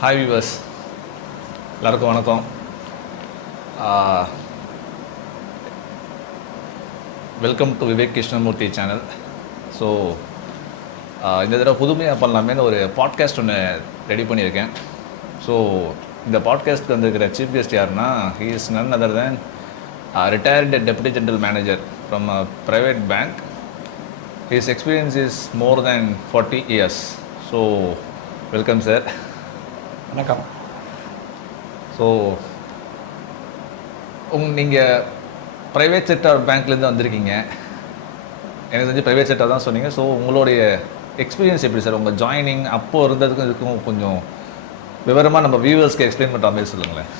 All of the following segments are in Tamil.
ஹாய் வியூவர்ஸ், எல்லாருக்கும் வணக்கம். Welcome to Vivek Krishnamurthy channel. So இந்த தடவை புதுமையாக பண்ணலாமேன்னு ஒரு பாட்காஸ்ட் ஒன்று ரெடி பண்ணியிருக்கேன். ஸோ இந்த பாட்காஸ்ட்க்கு வந்திருக்கிற சீஃப் கெஸ்ட் யாருன்னா, he is none other than retired deputy general manager from a private bank. His experience is more than 40 years. So welcome sir. வணக்கம். ஸோ நீங்கள் ப்ரைவேட் செக்டார் பேங்க்லேருந்து வந்திருக்கீங்க. எனக்கு தெரிஞ்சு ப்ரைவேட் செக்டார் தான் சொன்னீங்க. ஸோ உங்களுடைய எக்ஸ்பீரியன்ஸ் எப்படி சார்? உங்கள் ஜாயினிங் அப்போது இருந்ததுக்கும் இதுக்கும் கொஞ்சம் விவரமாக நம்ம வியூவர்ஸ்க்கு எக்ஸ்பிளைன் பண்ணுற மாதிரி சொல்லுங்களேன்.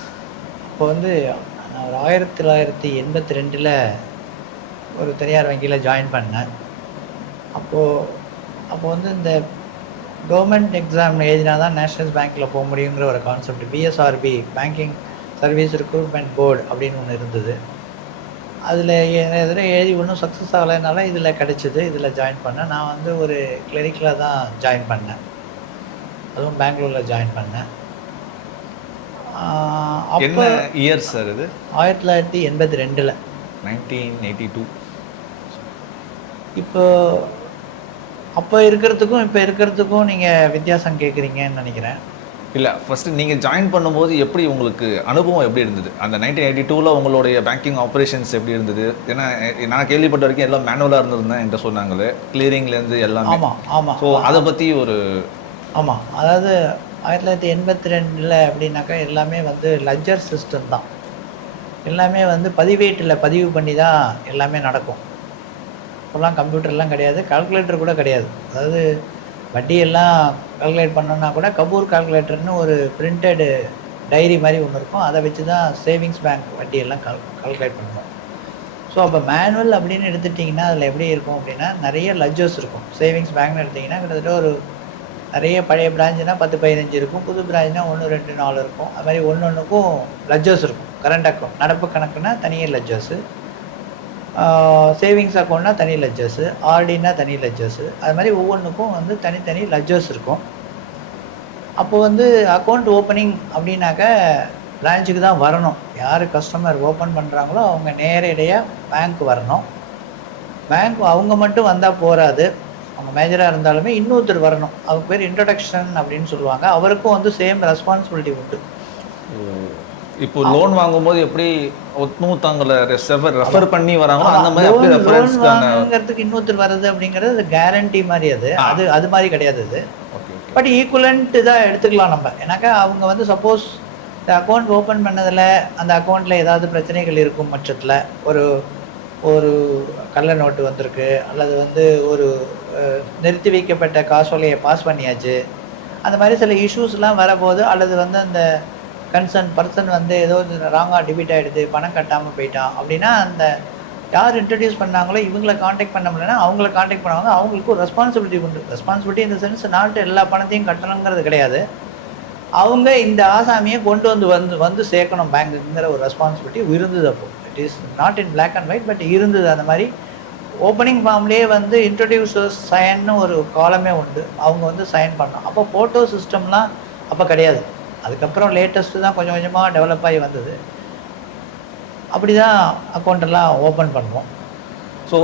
இப்போ நான் ஒரு 1982 ஒரு தனியார் வங்கியில் ஜாயின் பண்ணேன். அப்போது இந்த கவர்மெண்ட் எக்ஸாம் எழுதினா தான் நேஷ்னல் பேங்க்கில் போக முடியுங்கிற ஒரு concept, BSRB, banking service recruitment board அப்படின்னு ஒன்று இருந்தது. அதில் எதில் எழுதி ஒன்றும் சக்ஸஸ் ஆகலைனால இதில் கிடச்சிது. இதில் ஜாயின் பண்ணேன். நான் ஒரு கிளரிக்கில் தான் ஜாயின் பண்ணேன், அதுவும் பெங்களூரில் ஜாயின் பண்ணேன். அப்போ இயர் சார் இது? 1982. 1982. அப்போ இருக்கிறதுக்கும் இப்போ இருக்கிறதுக்கும் நீங்கள் வித்தியாசம் கேட்குறீங்கன்னு நினைக்கிறேன். இல்லை, ஃபஸ்ட்டு நீங்கள் ஜாயின் பண்ணும்போது எப்படி உங்களுக்கு அனுபவம் எப்படி இருந்தது? அந்த 1982 உங்களுடைய பேங்கிங் ஆப்ரேஷன்ஸ் எப்படி இருந்தது? ஏன்னா நான் கேள்விப்பட்ட வரைக்கும் எல்லாம் மேனுவலாக இருந்ததுன்னு என்கிட்ட சொன்னாங்களே, கிளியரிங்லேருந்து எல்லாமே. ஆமாம் ஆமாம். ஸோ அதை பற்றி ஒரு ஆமாம், அதாவது 1982 அப்படின்னாக்கா எல்லாமே லெட்ஜர் சிஸ்டம் தான். எல்லாமே பதிவேட்டில் பதிவு பண்ணி தான் எல்லாமே நடக்கும். இப்போல்லாம் கம்ப்யூட்டர்லாம் கிடையாது, கால்குலேட்டர் கூட கிடையாது. அதாவது வட்டியெல்லாம் கால்குலேட் பண்ணோன்னா கூட கபூர் கால்குலேட்டர்னு ஒரு பிரிண்டடு டைரி மாதிரி ஒன்று இருக்கும். அதை வச்சு தான் சேவிங்ஸ் பேங்க் வட்டியெல்லாம் கால்குலேட் பண்ணுவோம். ஸோ அப்போ மேனுவல் அப்படின்னு எடுத்துட்டிங்கன்னா அதில் எப்படி இருக்கும் அப்படின்னா, நிறைய லெட்ஜர்ஸ் இருக்கும். சேவிங்ஸ் பேங்க்னு எடுத்திங்கன்னா கிட்டத்தட்ட நிறைய பழைய பிரான்ச்சுனா 10-15 இருக்கும், புது பிரான்ச்னா 1-2-4 இருக்கும். அது மாதிரி ஒன்றுக்கும் லெட்ஜர்ஸ் இருக்கும். கரண்ட் அக்கௌண்ட், நடப்பு கணக்குனா தனியாக லெட்ஜர்ஸு, சேவிங்ஸ் அக்கௌண்ட்னா தனி லெட்ஜர்ஸு, ஆர்டினா தனி லெட்ஜர்ஸு, அது மாதிரி ஒவ்வொன்றுக்கும் தனித்தனி லெட்ஜர்ஸ் இருக்கும். அப்போது அக்கௌண்ட் ஓப்பனிங் அப்படின்னாக்க பிரான்ச்சுக்கு தான் வரணும். யார் கஸ்டமர் ஓப்பன் பண்ணுறாங்களோ அவங்க நேரடியாக பேங்க் வரணும். பேங்க் அவங்க மட்டும் வந்தால் போகாது, அவங்க மேஜராக இருந்தாலுமே இன்னொருத்தர் வரணும். அவங்க பேர் இன்ட்ரடக்ஷன் அப்படின்னு சொல்லுவாங்க. அவருக்கும் சேம் ரெஸ்பான்சிபிலிட்டி உண்டு. இப்போ லோன் வாங்கும்போது எப்படி ஒருத்தவங்களை ரெஃபர் பண்ணி வராங்களோ அந்த மாதிரி அப்படி ரெஃபரன்ஸ் வாங்குறதுக்கு இன்னொருத்தர் வர்றது அப்படிங்கிறது கேரண்டி மாதிரி. அது மாதிரி கிடையாது. அது பட் ஈக்குவலன்ட்டு தான் எடுத்துக்கலாம் நம்ம. ஏன்னாக்கா அவங்க சப்போஸ் இந்த அக்கௌண்ட் ஓப்பன் பண்ணதில் அந்த அக்கௌண்ட்டில் ஏதாவது பிரச்சனைகள் இருக்கும் பட்சத்தில், ஒரு கள்ள நோட்டு வந்திருக்கு, அல்லது ஒரு நிறுத்தி வைக்கப்பட்ட காசோலையை பாஸ் பண்ணியாச்சு, அந்த மாதிரி சில இஷ்யூஸ்லாம் வரபோது, அல்லது அந்த கன்சர்ன் பர்சன் ஏதோ ராங்காக டிபிட் ஆகிடுது, பணம் கட்டாமல் போயிட்டான் அப்படின்னா, அந்த யார் இன்ட்ரடியூஸ் பண்ணாங்களோ இவங்களை காண்டாக்ட் பண்ண முடியலன்னா அவங்கள காண்டாக்ட் பண்ணுவாங்க. அவங்களுக்கு ஒரு ரெஸ்பான்சிபிலிட்டி உண்டு. ரெஸ்பான்சிபிலிட்டி இந்த சென்ஸ் நாட்டு எல்லா பணத்தையும் கட்டணுங்கிறது கிடையாது. அவங்க இந்த ஆசாமியை கொண்டு வந்து சேர்க்கணும் பேங்க்குங்கிற ஒரு ரெஸ்பான்சிபிலிட்டி இருந்தது. அப்போ it is not in black and white, but இருந்தது. அந்த மாதிரி ஓப்பனிங் ஃபார்ம்லேயே இன்ட்ரடியூசர்ஸ் சைன்னு ஒரு காலமே உண்டு. அவங்க சைன் பண்ணணும். அப்போ ஃபோட்டோ சிஸ்டம்லாம் அப்போ கிடையாது. அதுக்கப்புறம் லேட்டஸ்ட்டு தான் கொஞ்சம் கொஞ்சமாக டெவலப் ஆகி வந்தது. அப்படி தான் அக்கௌண்ட்டெல்லாம் ஓப்பன் பண்ணுவோம். ஸோ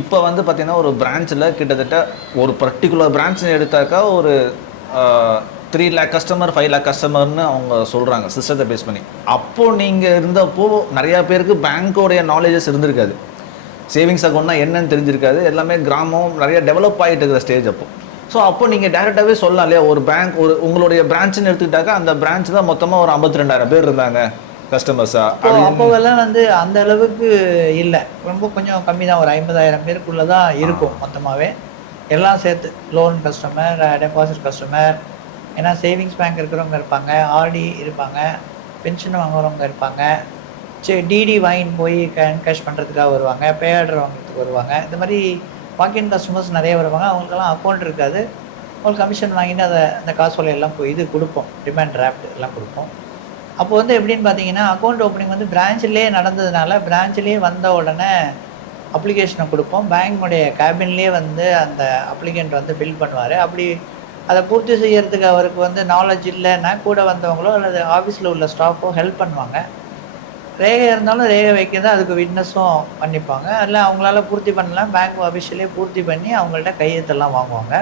இப்போ பார்த்திங்கன்னா ஒரு பிரான்ச்சில் கிட்டத்தட்ட ஒரு பர்டிகுலர் பிரான்ச் எடுத்தாக்கா ஒரு 3 lakh கஸ்டமர் 5 lakh கஸ்டமர்னு அவங்க சொல்கிறாங்க சிஸ்டத்தை பேஸ் பண்ணி. அப்போது நீங்கள் இருந்தப்போ நிறையா பேருக்கு பேங்க்கோடைய நாலேஜஸ் இருந்திருக்காது, சேவிங்ஸ் அக்கௌண்ட்னா என்னன்னு தெரிஞ்சிருக்காது. எல்லாமே கிராமம் நிறைய டெவலப் ஆகிட்டு இருக்கிற ஸ்டேஜ். ஸோ அப்போ நீங்கள் டேரெக்டாகவே சொல்லலாம் இல்லையா, ஒரு பேங்க் உங்களுடைய பிரான்ச்சுன்னு எடுத்துக்கிட்டாக்கா அந்த பிரான்ச் தான் மொத்தமாக ஒரு 52,000 பேர் இருந்தாங்க கஸ்டமர்ஸா. அப்போவெல்லாம் அந்த அளவுக்கு இல்லை, ரொம்ப கொஞ்சம் கம்மி தான். ஒரு 50,000 பேருக்குள்ளே தான் இருக்கும் மொத்தமாகவே, எல்லாம் சேர்த்து. லோன் கஸ்டமர், டெபாசிட் கஸ்டமர், ஏன்னா சேவிங்ஸ் பேங்க் இருக்கிறவங்க இருப்பாங்க, ஆர்டி இருப்பாங்க, பென்ஷன் வாங்குறவங்க இருப்பாங்க, டிடி வாங்கின்னு போய் கேஷ் பண்ணுறதுக்காக வருவாங்க, பே ஆர்டர் வாங்குறதுக்கு வருவாங்க. இந்த மாதிரி வாக்கின் கஸ்டமர்ஸ் நிறைய வருவாங்க. அவங்களுக்கெல்லாம் அக்கௌண்ட் இருக்காது. அவங்களுக்கு கமிஷன் வாங்கிட்டு அந்த காசோலையெல்லாம் போய் கொடுப்போம், டிமாண்ட் டிராஃப்ட் எல்லாம் கொடுப்போம். அப்போ எப்படின்னு பார்த்தீங்கன்னா, அக்கௌண்ட் ஓப்பனிங் பிரான்ச்சிலே நடந்ததுனால பிரான்ச்சிலே வந்த உடனே அப்ளிகேஷனை கொடுப்போம். பேங்க்குடைய கேபின்லேயே அந்த அப்ளிகண்ட் ஃபில் பண்ணுவார். அப்படி அதை பூர்த்தி செய்யறதுக்கு அவருக்கு வந்து நாலேஜ் இல்லைன்னா கூட வந்தவங்களோ அல்லது ஆஃபீஸில் உள்ள ஸ்டாஃபோ ஹெல்ப் பண்ணுவாங்க. ரேகை இருந்தாலும் ரேகை வைக்கிறது அதுக்கு விட்னஸும் பண்ணிப்பாங்க. இல்லை அவங்களால பூர்த்தி பண்ணலாம், பேங்க் ஆஃபீஷியலே பூர்த்தி பண்ணி அவங்கள்ட்ட கையெழுத்தெல்லாம் வாங்குவாங்க.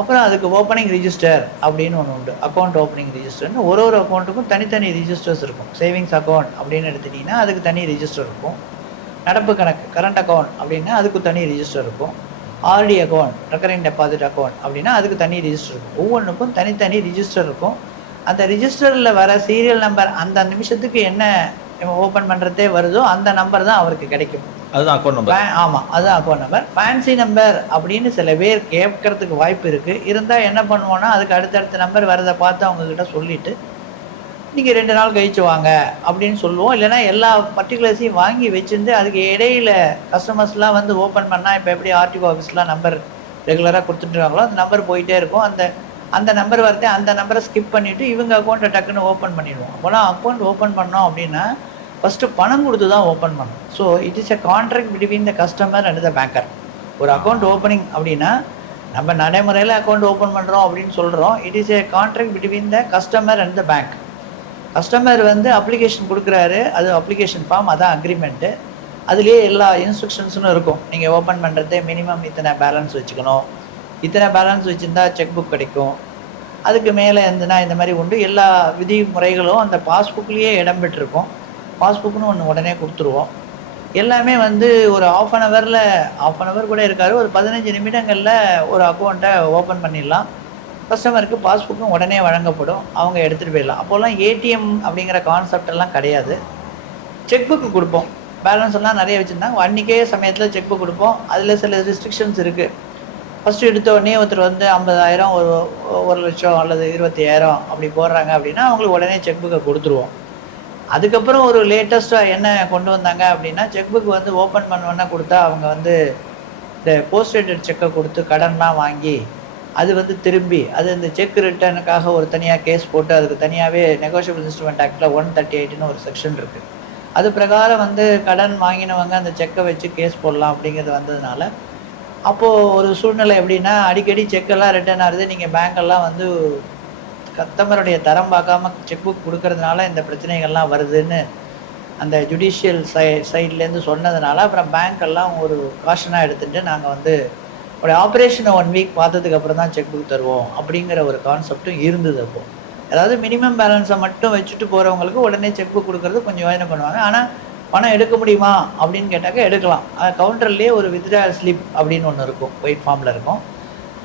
அப்புறம் அதுக்கு ஓப்பனிங் ரிஜிஸ்டர் அப்படின்னு ஒன்று உண்டு. அக்கௌண்ட் ஓப்பனிங் ரிஜிஸ்டர்னு ஒரு அக்கௌண்ட்டுக்கும் தனித்தனி ரிஜிஸ்டர்ஸ் இருக்கும். சேவிங்ஸ் அக்கௌண்ட் அப்படின்னு எடுத்துட்டிங்கன்னா அதுக்கு தனி ரிஜிஸ்டர் இருக்கும். நடப்பு கணக்கு கரண்ட் அக்கௌண்ட் அப்படின்னா அதுக்கு தனி ரிஜிஸ்டர் இருக்கும். RT account recurring deposit account அப்படின்னா அதுக்கு தனி ரிஜிஸ்டர் இருக்கும். ஒவ்வொன்றுக்கும் தனித்தனி ரிஜிஸ்டர் இருக்கும். அந்த ரிஜிஸ்டரில் வர சீரியல் நம்பர் அந்த நிமிஷத்துக்கு என்ன ஓப்பன் பண்ணுறதே வருதோ அந்த நம்பர் தான் அவருக்கு கிடைக்கும். அதுதான் அக்கௌண்ட் நம்பர். ஆமாம், அதுதான் அக்கௌண்ட் நம்பர். ஃபேன்சி நம்பர் அப்படின்னு சில பேர் கேட்கறதுக்கு வாய்ப்பு இருக்குது. இருந்தால் என்ன பண்ணுவோன்னா அதுக்கு அடுத்தடுத்த நம்பர் வரதை பார்த்து அவங்கக்கிட்ட சொல்லிவிட்டு நீங்கள் 2 நாள் கழிச்சு வாங்க அப்படின்னு சொல்லுவோம். இல்லைனா எல்லா பர்டிகுலர்ஸையும் வாங்கி வச்சுருந்து அதுக்கு இடையில கஸ்டமர்ஸ்லாம் வந்து ஓப்பன் பண்ணால் இப்போ எப்படி ஆர்டிஓ ஆஃபீஸ்லாம் நம்பர் ரெகுலராக கொடுத்துட்டுருக்காங்களோ அந்த நம்பர் போயிட்டே இருக்கும். அந்த நம்பர் வரதே அந்த நம்பரை ஸ்கிப் பண்ணிவிட்டு இவங்க அக்கௌண்ட்டை டக்குன்னு ஓப்பன் பண்ணிடுவோம். அப்போலாம் அக்கௌண்ட் ஓப்பன் பண்ணோம் அப்படின்னா ஃபஸ்ட்டு பணம் கொடுத்து தான் ஓப்பன் பண்ணணும். So it is a contract between the customer and the banker. ஒரு அக்கௌண்ட் ஓப்பனிங் அப்படின்னா நம்ம நடைமுறையில் அக்கௌண்ட் ஓப்பன் பண்ணுறோம் அப்படின்னு சொல்கிறோம். It is a contract between the customer and the bank. Customer வந்து அப்ளிகேஷன் கொடுக்குறாரு, அது அப்ளிகேஷன் ஃபார்ம், அதான் அக்ரிமெண்ட்டு. அதுலேயே எல்லா இன்ஸ்ட்ரக்ஷன்ஸும் இருக்கும். நீங்கள் ஓப்பன் பண்ணுறதே மினிமம் இத்தனை பேலன்ஸ் வச்சுக்கணும், இத்தனை பேலன்ஸ் வச்சுருந்தா செக் புக் கிடைக்கும், அதுக்கு மேலே இருந்துன்னா இந்த மாதிரி உண்டு. எல்லா விதிமுறைகளும் அந்த பாஸ்புக்லேயே இடம் பெற்றிருக்கும். பாஸ்புக்னு ஒன்று உடனே கொடுத்துருவோம். எல்லாமே வந்து ஒரு ஆஃப் அன் ஹவர் கூட இருக்காது, ஒரு 15 நிமிடங்களில் ஒரு அக்கௌண்ட்டை ஓப்பன் பண்ணிடலாம். கஸ்டமருக்கு பாஸ்புக்கும் உடனே வழங்கப்படும், அவங்க எடுத்துகிட்டு போயிடலாம். அப்போல்லாம் ஏடிஎம் அப்படிங்கிற கான்செப்ட் எல்லாம் கிடையாது. செக் புக்கு கொடுப்போம். பேலன்ஸ் எல்லாம் நிறைய வச்சுருந்தாங்க. அன்றைக்கே சமயத்தில் செக் புக் கொடுப்போம். அதில் சில ரெஸ்ட்ரிக்ஷன்ஸ் இருக்குது. ஃபஸ்ட்டு எடுத்த உடனே ஒருத்தர் வந்து 50,000 ஒரு லட்சம் அல்லது 25,000 அப்படி போடுறாங்க அப்படின்னா அவங்களுக்கு உடனே செக் புக்கை கொடுத்துருவோம். அதுக்கப்புறம் ஒரு லேட்டஸ்ட்டாக என்ன கொண்டு வந்தாங்க அப்படின்னா செக் புக் வந்து ஓப்பன் பண்ணுவோன்னா கொடுத்தா அவங்க வந்து இந்த போஸ்டேட்டட் செக்கை கொடுத்து கடன்லாம் வாங்கி அது வந்து திரும்பி அது இந்த செக் ரிட்டர்னுக்காக ஒரு தனியாக கேஸ் போட்டு அதுக்கு தனியாகவே நெகோஷியபிள் இன்ஸ்ட்ருமெண்ட் ஆக்டில் 138ன்னு ஒரு செக்ஷன் இருக்குது. அது பிரகாரம் வந்து கடன் வாங்கினவங்க அந்த செக்கை வச்சு கேஸ் போடலாம் அப்படிங்கிறது வந்ததுனால அப்போது ஒரு சூழ்நிலை எப்படின்னா அடிக்கடி செக்கெல்லாம் ரிட்டர்ன் ஆகுது. நீங்கள் பேங்க்கெல்லாம் வந்து கஸ்டமருடைய தரம் பார்க்காம செக் புக் கொடுக்கறதுனால இந்த பிரச்சனைகள்லாம் வருதுன்னு அந்த ஜுடிஷியல் சைட்லேருந்து சொன்னதுனால அப்புறம் பேங்க்கெல்லாம் ஒரு காஷனாக எடுத்துகிட்டு நாங்கள் வந்து ஒரு ஆப்ரேஷனை 1 வீக் பார்த்ததுக்கு அப்புறம் தான் செக் புக் தருவோம் அப்படிங்கிற ஒரு கான்செப்டும் இருந்தது. அப்போது அதாவது மினிமம் பேலன்ஸை மட்டும் வச்சுட்டு போகிறவங்களுக்கு உடனே செக் புக் கொடுக்கறது கொஞ்சம் யோசனை பண்ணுவாங்க. ஆனால் பணம் எடுக்க முடியுமா அப்படின்னு கேட்டாக்க எடுக்கலாம். கவுண்டர்லேயே ஒரு வித்ட்ராயல் ஸ்லிப் அப்படின்னு ஒன்று இருக்கும், ஒயிட் ஃபார்மில் இருக்கும்.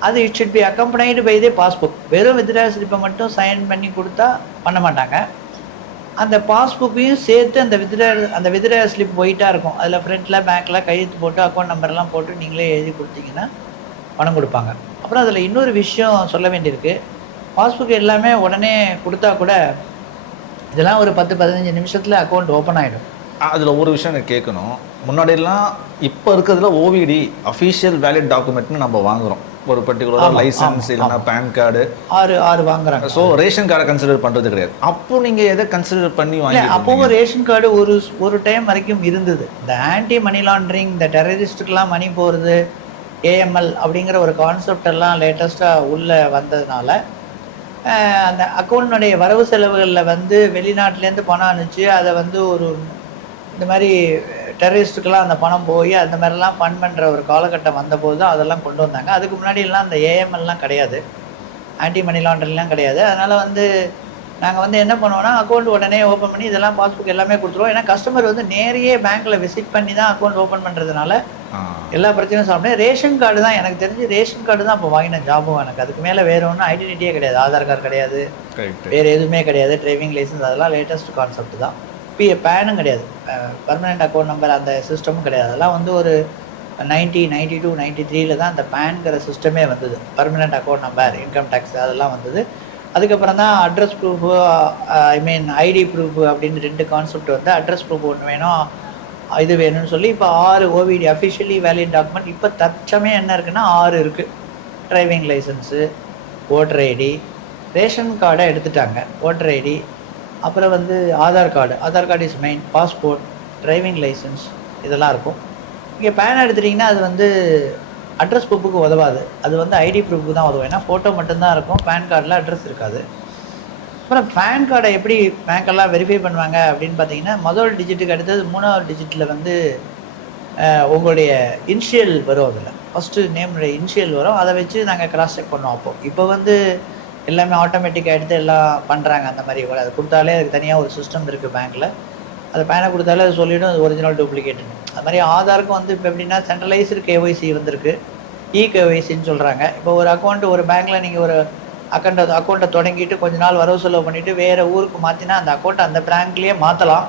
அது it should be accompanied by the passbook. வெறும் வித்ட்ராயல் ஸ்லிப்பை மட்டும் சைன் பண்ணி கொடுத்தா பண்ண மாட்டாங்க. அந்த பாஸ்புக்கையும் சேர்த்து அந்த வித்ட்ராயல் ஸ்லிப் ஒயிட்டாக இருக்கும். அதில் ஃப்ரண்ட்டில் பேக்கில் கையெழுத்து போட்டு அக்கௌண்ட் நம்பர்லாம் போட்டு நீங்களே எழுதி கொடுத்தீங்கன்னா பணம் கொடுப்பாங்க. அப்புறம் அதில் இன்னொரு விஷயம் சொல்ல வேண்டியிருக்கு. பாஸ்புக் எல்லாமே உடனே கொடுத்தா கூட இதெல்லாம் ஒரு 10-15 நிமிஷத்தில் அக்கௌண்ட் ஓப்பன் ஆகிடும். அதில் ஒரு விஷயம் எனக்கு கேட்கணும். முன்னாடியெல்லாம் இப்போ இருக்கிறதுல ஓவிடி அஃபீஷியல் வேலிட் டாக்குமெண்ட்னு நம்ம வாங்குகிறோம். ஒரு பர்டிகுலர் லைசன்ஸ் இல்லைன்னா பேன் கார்டு 6 வாங்குறாங்க. ஸோ ரேஷன் கார்டை கன்சிடர் பண்ணுறது கிடையாது. அப்போ நீங்கள் எதை கன்சிடர் பண்ணி வாங்கி? அப்போவும் ரேஷன் கார்டு ஒரு டைம் வரைக்கும் இருந்தது. இந்த ஆன்டி மணி லாண்ட்ரிங், இந்த டெரரிஸ்ட்டுக்கெலாம் மணி போகிறது, ஏஎம்எல் அப்படிங்கிற ஒரு கான்செப்ட் எல்லாம் லேட்டஸ்ட்டாக உள்ளே வந்ததுனால அந்த அக்கௌண்ட்னுடைய வரவு செலவுகளில் வந்து வெளிநாட்டிலேருந்து பணம் அனுப்பிச்சு அதை வந்து ஒரு இந்த மாதிரி டெரரிஸ்ட்டுக்கெல்லாம் அந்த பணம் போய் அந்த மாதிரிலாம் ஃபண்ட் பண்ணுற ஒரு காலகட்டம் வந்தபோது தான் அதெல்லாம் கொண்டு வந்தாங்க. அதுக்கு முன்னாடியெல்லாம் அந்த ஏஎம்எல்லாம் கிடையாது, ஆன்டி மணி லாண்டரிங்லாம் கிடையாது. அதனால் வந்து நாங்கள் வந்து என்ன பண்ணுவோன்னா அக்கௌண்ட் உடனே ஓப்பன் பண்ணி இதெல்லாம் பாஸ்புக் எல்லாமே கொடுத்துருவோம். ஏன்னா கஸ்டமர் வந்து நேரையே பேங்க்கில் விசிட் பண்ணி தான் அக்கௌண்ட் ஓப்பன் பண்ணுறதுனால எல்லா பிரச்சனையும் சாப்பிட்டேன். ரேஷன் கார்டு தான் எனக்கு தெரிஞ்சு ரேஷன் கார்டு தான் இப்போ வாங்கின ஜாபும் எனக்கு. அதுக்கு மேலே வேறு ஒன்றும் ஐடென்டிட்டியே கிடையாது. ஆதார் கார்டு கிடையாது, வேறு எதுவுமே கிடையாது. டிரைவிங் லைசன்ஸ் அதெல்லாம் லேட்டஸ்ட் கான்செப்ட் தான். பேனும் கிடையாது, பர்மனெண்ட் அக்கௌண்ட் நம்பர் அந்த சிஸ்டமும் கிடையாது. அதெல்லாம் வந்து ஒரு 92, 93 தான் அந்த பேன்கிற சிஸ்டமே வந்தது. Permanent account number, income tax அதெல்லாம் வந்தது. அதுக்கப்புறம் தான் அட்ரஸ் ப்ரூஃபு, ஐடி ப்ரூஃபு அப்படின்னு 2 கான்செப்ட் வந்து அட்ரஸ் ப்ரூஃப் ஒன்று வேணும், இது வேணும்னு சொல்லி இப்போ 6 ஓவிடி அஃபிஷியலி வேலிட் டாக்குமெண்ட் இப்போ தற்சமயம் என்ன இருக்குன்னா 6 இருக்குது. Driving licence, voter ID, ration கார்டை எடுத்துட்டாங்க, ஓட்டர் ஐடி, அப்புறம் வந்து Aadhaar card is main, passport, driving licence இதெல்லாம் இருக்கும். இங்கே பேன் எடுத்துட்டிங்கன்னா அது வந்து அட்ரஸ் ப்ரூஃபுக்கு உதவாது. அது வந்து ஐடி ப்ரூஃபுக்கு தான் உதவும். ஏன்னா ஃபோட்டோ மட்டும்தான் இருக்கும், பேன் கார்டில் அட்ரஸ் இருக்காது. அப்புறம் பேன் கார்டை எப்படி பேங்க்கெல்லாம் வெரிஃபை பண்ணுவாங்க அப்படின்னு பார்த்தீங்கன்னா, முதல் டிஜிட்டுக்கு அடுத்தது 3வது டிஜிட்டில் வந்து உங்களுடைய இனிஷியல் வரும். அதில் ஃபஸ்ட்டு நேமுடைய இனிஷியல் வரும். அதை வச்சு நாங்கள் கிராஸ் செக் பண்ணோம். இப்போ வந்து எல்லாமே ஆட்டோமேட்டிக்காக எடுத்து எல்லாம் பண்ணுறாங்க. அந்த மாதிரி கூட அது கொடுத்தாலே அதுக்கு தனியாக ஒரு சிஸ்டம் இருக்குது பேங்க்கில். அது பேனை கொடுத்தாலே அது சொல்லிவிடும் அது ஒரிஜினல் டூப்ளிகேட்டுன்னு. அது மாதிரி ஆதாருக்கும் வந்து இப்போ எப்படின்னா சென்ட்ரலைஸ்டு கேஒய்சி வந்திருக்கு, கேஒய்சின்னு சொல்கிறாங்க. இப்போ ஒரு அக்கௌண்ட்டு ஒரு பேங்க்கில் நீங்கள் ஒரு அக்கௌண்ட்டை தொடங்கிட்டு கொஞ்ச நாள் வரவு செலவு பண்ணிவிட்டு வேறு ஊருக்கு மாற்றினா அந்த அக்கௌண்ட்டை அந்த பேங்க்லேயே மாற்றலாம்.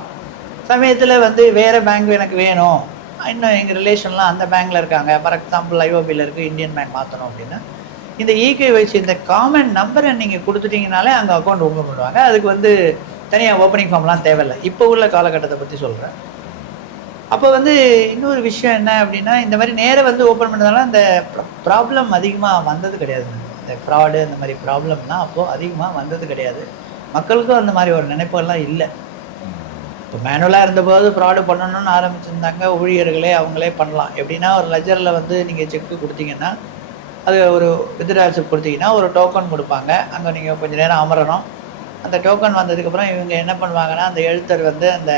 சமயத்தில் வந்து வேறு பேங்க் எனக்கு வேணும், இன்னும் எங்கள் ரிலேஷன்லாம் அந்த பேங்க்கில் இருக்காங்க, ஃபார் எக்ஸாம்பிள் ஐஓபியில் இருக்குது, இந்தியன் பேங்க் மாற்றணும் அப்படின்னா இந்த கேஒய்சி இந்த காமன் நம்பரை நீங்கள் கொடுத்துட்டிங்கனாலே அங்கே அக்கௌண்ட் ஓப்பன் பண்ணுவாங்க. அதுக்கு வந்து தனியாக ஓப்பனிங் ஃபார்ம்லாம் தேவையில்லை. இப்போ உள்ள காலகட்டத்தை பற்றி சொல்கிறேன். அப்போ வந்து இன்னொரு விஷயம் என்ன அப்படின்னா, இந்த மாதிரி நேராக வந்து ஓப்பன் பண்ணதால இந்த ப்ராப்ளம் அதிகமாக வந்தது கிடையாது. இந்த ஃப்ராடு இந்த மாதிரி ப்ராப்ளம்லாம் அப்போது அதிகமாக வந்தது கிடையாது. மக்களுக்கும் அந்த மாதிரி ஒரு நினைப்பெல்லாம் இல்லை. இப்போ மேனுவலாக இருந்தபோது ஃப்ராடு பண்ணணும்னு ஆரம்பிச்சிருந்தாங்க, ஊழியர்களே அவங்களே பண்ணலாம். எப்படின்னா ஒரு லெஜரில் வந்து நீங்கள் செக்கு கொடுத்தீங்கன்னா, அது ஒரு வித்ட்ராயல்ஸுக்கு கொடுத்தீங்கன்னா ஒரு டோக்கன் கொடுப்பாங்க. அங்கே நீங்கள் கொஞ்சம் நேரம் அமரணும். அந்த டோக்கன் வந்ததுக்கப்புறம் இவங்க என்ன பண்ணுவாங்கன்னா, அந்த எழுத்தர் வந்து அந்த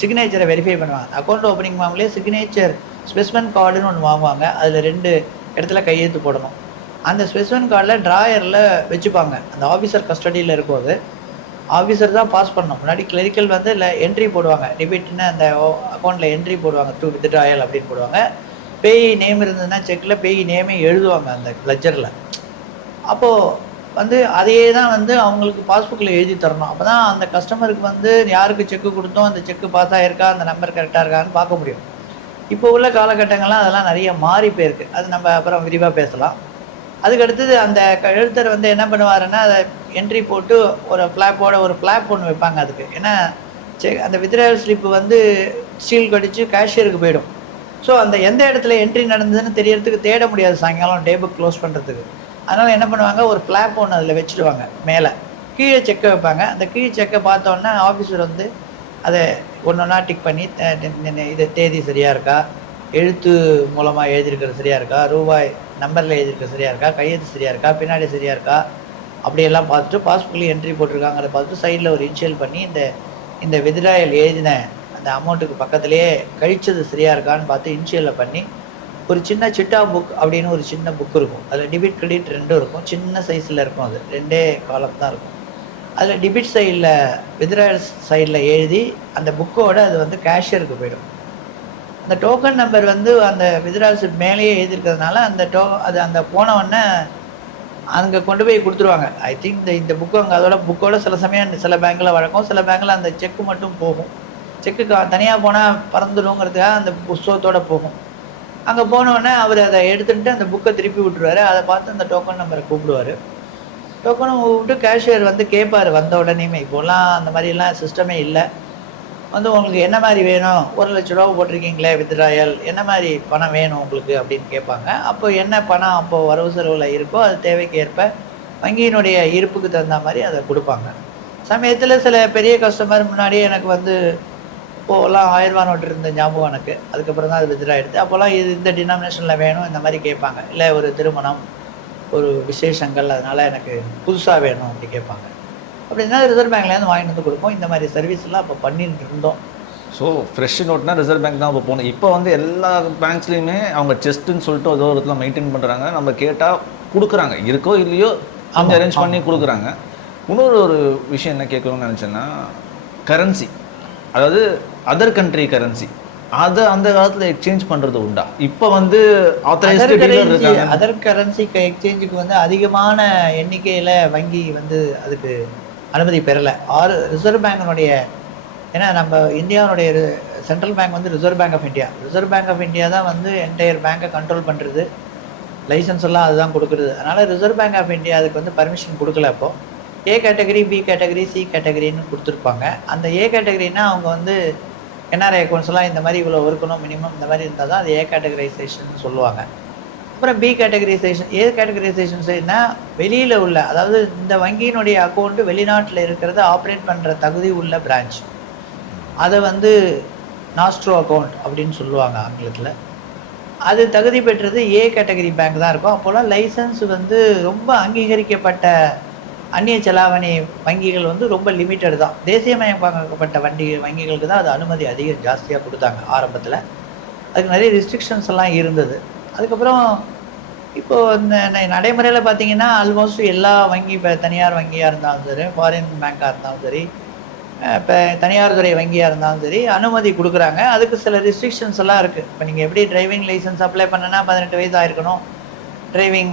சிக்னேச்சரை வெரிஃபை பண்ணுவாங்க. அக்கௌண்ட் ஓப்பனிங் வாங்கலே சிக்னேச்சர் ஸ்பெசிமன் கார்டுன்னு ஒன்று வாங்குவாங்க. அதில் 2 இடத்துல கையெழுத்து போடணும். அந்த ஸ்பெசிமன் கார்டில் ட்ராயரில் வச்சுப்பாங்க. அந்த ஆஃபீஸர் கஸ்டடியில் இருக்கும்போது ஆஃபீஸர் தான் பாஸ் பண்ணணும். முன்னாடி கிளரிக்கல் வந்து இல்லை என்ட்ரி போடுவாங்க, டெபிட்னு அந்த அக்கௌண்ட்டில் என்ட்ரி போடுவாங்க, டு வித்ட்ராயல் அப்படின்னு போடுவாங்க. பேய் நேம் இருந்ததுன்னா செக்கில் பேய் நேமே எழுதுவாங்க அந்த லெஜரில். அப்போது வந்து அதையே தான் வந்து அவங்களுக்கு பாஸ்புக்கில் எழுதி தரணும். அப்போ தான் அந்த கஸ்டமருக்கு வந்து யாருக்கு செக்கு கொடுத்தோம், அந்த செக்கு பாஸ் ஆகிருக்கா, அந்த நம்பர் கரெக்டாக இருக்கான்னு பார்க்க முடியும். இப்போ உள்ள காலகட்டங்கள்லாம் அதெல்லாம் நிறைய மாறி போயிருக்கு. அது நம்ம அப்புறம் விரிவாக பேசலாம். அதுக்கு அடுத்தது அந்த எழுத்தர் வந்து என்ன பண்ணுவாருன்னா, அதை என்ட்ரி போட்டு ஒரு ஃப்ளாப்போட ஒரு ஃப்ளாப் ஒன்று வைப்பாங்க அதுக்கு. ஏன்னா அந்த வித்ட்ராயல் ஸ்லிப்பு வந்து சீல் கடிச்சு கேஷியருக்கு போயிடும். ஸோ அந்த எந்த இடத்துல என்ட்ரி நடந்ததுன்னு தெரியறதுக்கு தேட முடியாது சாயங்காலம் டே புக் க்ளோஸ் பண்ணுறதுக்கு. அதனால் என்ன பண்ணுவாங்க, ஒரு ஃப்ளாப் ஒன்று அதில் வச்சுடுவாங்க. மேலே கீழே செக்கை வைப்பாங்க. அந்த கீழே செக்கை பார்த்தோன்னே ஆஃபீஸர் வந்து அதை ஒன்றா டிக் பண்ணி இது தேதி சரியாக இருக்கா, எழுத்து மூலமாக எழுதியிருக்கிறது சரியாக இருக்கா, ரூபாய் நம்பரில் எழுதியிருக்கிறது சரியாக இருக்கா, கையெழுத்து சரியாக இருக்கா, பின்னாடி சரியாக இருக்கா, அப்படியெல்லாம் பார்த்துட்டு பாஸ்புக்கில் என்ட்ரி போட்டிருக்காங்கிறத பார்த்துட்டு சைடில் ஒரு இனிஷியல் பண்ணி இந்த வித்ட்ராயல் எழுதின அந்த அமௌண்ட்டுக்கு பக்கத்துலேயே கழிச்சது சரியாக இருக்கான்னு பார்த்து இனிஷியலில் பண்ணி ஒரு சின்ன சிட்டா புக் அப்படின்னு ஒரு சின்ன புக் இருக்கும். அதில் டெபிட் கிரெடிட் 2 இருக்கும். சின்ன சைஸில் இருக்கும். அது 2 காலம் தான் இருக்கும். அதில் டெபிட் சைடில் வித்ட்ராயல் சைடில் எழுதி அந்த புக்கோடு அது வந்து கேஷியருக்கு போயிடும். அந்த டோக்கன் நம்பர் வந்து அந்த வித்ட்ராயல் ஸ்லிப் மேலேயே எழுதியிருக்கிறதுனால அது அந்த போனவொடனே அங்கே கொண்டு போய் கொடுத்துருவாங்க. ஐ திங்க் இந்த புக்கு அங்கே அதோட புக்கோட சில சமயம் சில பேங்க்கில் வழக்கம், சில பேங்க்கில் அந்த செக்கு மட்டும் போகும். செக்கு தனியாக போனால் பறந்துடுங்கிறதுக்காக அந்த புஸ்தகத்தோடு போகும். அங்கே போனோடனே அவர் அதை எடுத்துகிட்டு அந்த புக்கை திருப்பி விட்டுருவார். அதை பார்த்து அந்த டோக்கன் நம்பரை கூப்பிடுவார். டோக்கனை விட்டு கேஷியர் வந்து கேட்பார் வந்த உடனேயுமே. இப்போலாம் அந்த மாதிரிலாம் சிஸ்டமே இல்லை. வந்து உங்களுக்கு என்ன மாதிரி வேணும், 1,00,000 ரூபா போட்டிருக்கீங்களே வித்ட்ராயல், என்ன மாதிரி பணம் வேணும் உங்களுக்கு அப்படின்னு கேட்பாங்க. அப்போ என்ன பணம் அப்போது வரவு செலவில் இருக்கோ அது தேவைக்கு ஏற்ப வங்கியினுடைய இருப்புக்கு தகுந்த மாதிரி அதை கொடுப்பாங்க. சமயத்தில் சில பெரிய கஸ்டமர் முன்னாடியே எனக்கு வந்து இப்போலாம் 1000 ரூபா நோட்டு இருந்த ஞாபகம் எனக்கு. அதுக்கப்புறம் தான் அது வித்ட்ரா எடுத்து அப்போல்லாம் இது இந்த டினாமினேஷனில் வேணும் இந்த மாதிரி கேட்பாங்க. இல்லை ஒரு திருமணம், ஒரு விசேஷங்கள், அதனால் எனக்கு புதுசாக வேணும் அப்படி கேட்பாங்க. அப்படின்னா ரிசர்வ் பேங்க்லேருந்து வாங்கிட்டு வந்து கொடுப்போம். இந்த மாதிரி சர்வீஸ்லாம் அப்போ பண்ணிட்டு இருந்தோம். ஸோ ஃப்ரெஷ் நோட்னா ரிசர்வ் பேங்க் தான் இப்போ போகணும். இப்போ வந்து எல்லா பேங்க்ஸ்லேயுமே அவங்க செஸ்ட்டுன்னு சொல்லிட்டு ஏதோ ஒரு இடத்துல மெயின்டைன் பண்ணுறாங்க. நம்ம கேட்டால் கொடுக்குறாங்க, இருக்கோ இல்லையோ அவங்க அரேஞ்ச் பண்ணி கொடுக்குறாங்க. இன்னொரு ஒரு விஷயம் என்ன கேட்கணும்னு நினச்சேன்னா, கரன்சி, அதாவது அதர் கண்ட்ரி கரன்சி, அதை அந்த காலத்தில் எக்ஸ்சேஞ்ச் பண்ணுறது உண்டா? இப்போ வந்து ஆத்தரைஸ்டு டீலர் இருக்காங்க. அதர் கரன்சிக்கு எக்ஸ்சேஞ்சுக்கு வந்து அதிகமான எண்ணிக்கையில் வங்கி வந்து அதுக்கு அனுமதி பெறலை. ரிசர்வ் பேங்கினுடைய, ஏன்னா நம்ம இந்தியாவுடைய சென்ட்ரல் பேங்க் வந்து reserve bank of India. Reserve bank of India தான் வந்து என்டையர் பேங்கை கண்ட்ரோல் பண்ணுறது, லைசன்ஸ் எல்லாம் அதுதான் கொடுக்குறது. அதனால் ரிசர்வ் பேங்க் ஆஃப் இந்தியா அதுக்கு வந்து பர்மிஷன் கொடுக்கல. அப்போது A category, B category, C கேட்டகரின்னு கொடுத்துருப்பாங்க. அந்த ஏ கேட்டகரினா அவங்க வந்து என்ஆர்ஐ அக்கௌண்ட்ஸ் எல்லாம் இந்த மாதிரி இவ்வளோ இருக்கணும் மினிமம், இந்த மாதிரி இருந்தால் தான் அது ஏ கேட்டகரைசேஷன் சொல்லுவாங்க. அப்புறம் பி கேட்டகரைசேஷன். ஏ கேட்டகரைசேஷன் சரினா வெளியில் உள்ள, அதாவது இந்த வங்கியினுடைய அக்கௌண்ட்டு வெளிநாட்டில் இருக்கிறத ஆப்ரேட் பண்ணுற தகுதி உள்ள பிரான்ச், அதை வந்து நாஸ்ட்ரோ அக்கௌண்ட் அப்படின்னு சொல்லுவாங்க ஆங்கிலத்தில். அது தகுதி பெற்றது ஏ கேட்டகரி பேங்க் தான் இருக்கும். அப்போலாம் லைசன்ஸ் வந்து ரொம்ப அங்கீகரிக்கப்பட்ட அந்நிய செலாவணி வங்கிகள் வந்து ரொம்ப லிமிட்டட் தான். தேசியமயமாக்கப்பட்ட வங்கிகளுக்கு தான் அது அனுமதி அதிகம் ஜாஸ்தியாக கொடுத்தாங்க ஆரம்பத்தில். அதுக்கு நிறைய ரெஸ்ட்ரிக்ஷன்ஸ் எல்லாம் இருந்தது. அதுக்கப்புறம் இப்போது இந்த நடைமுறையில் பார்த்தீங்கன்னா ஆல்மோஸ்ட் எல்லா வங்கி, இப்போ தனியார் வங்கியாக இருந்தாலும் சரி, ஃபாரின் பேங்காக இருந்தாலும் சரி, இப்போ தனியார் துறை வங்கியாக இருந்தாலும் சரி அனுமதி கொடுக்குறாங்க. அதுக்கு சில ரெஸ்ட்ரிக்ஷன்ஸ் எல்லாம் இருக்குது. இப்போ நீங்கள் எப்படி டிரைவிங் லைசன்ஸ் அப்ளை பண்ணனா 18 வயசு ஆயிருக்கணும், டிரைவிங்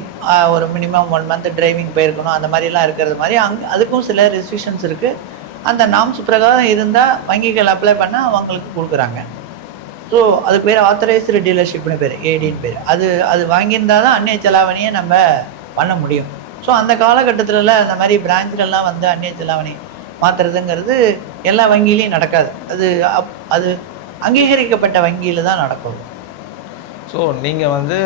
ஒரு மினிமம் 1 மந்த் டிரைவிங் போயிருக்கணும், அந்த மாதிரிலாம் இருக்கிறது மாதிரி அதுக்கும் சில ரெஸ்ட்ரிக்ஷன்ஸ் இருக்குது. அந்த நாம்ஸ் பிரகாரம் இருந்தால் வங்கிகள் அப்ளை பண்ணால் அவங்களுக்கு கொடுக்குறாங்க. ஸோ அதுக்கு பேர் ஆத்தரைஸ்டு டீலர்ஷிப்னு பேர், ஏடின்னு பேர். அது வாங்கியிருந்தால் தான் அந்நிய செலாவணியை நம்ம பண்ண முடியும். ஸோ அந்த காலகட்டத்தில் அந்த மாதிரி பிரான்ச்லலாம் வந்து அந்நிய செலாவணி மாற்றுறதுங்கிறது எல்லா வங்கியிலையும் நடக்காது. அது அங்கீகரிக்கப்பட்ட வங்கியில் தான் நடக்கும். ஸோ நீங்கள் வந்து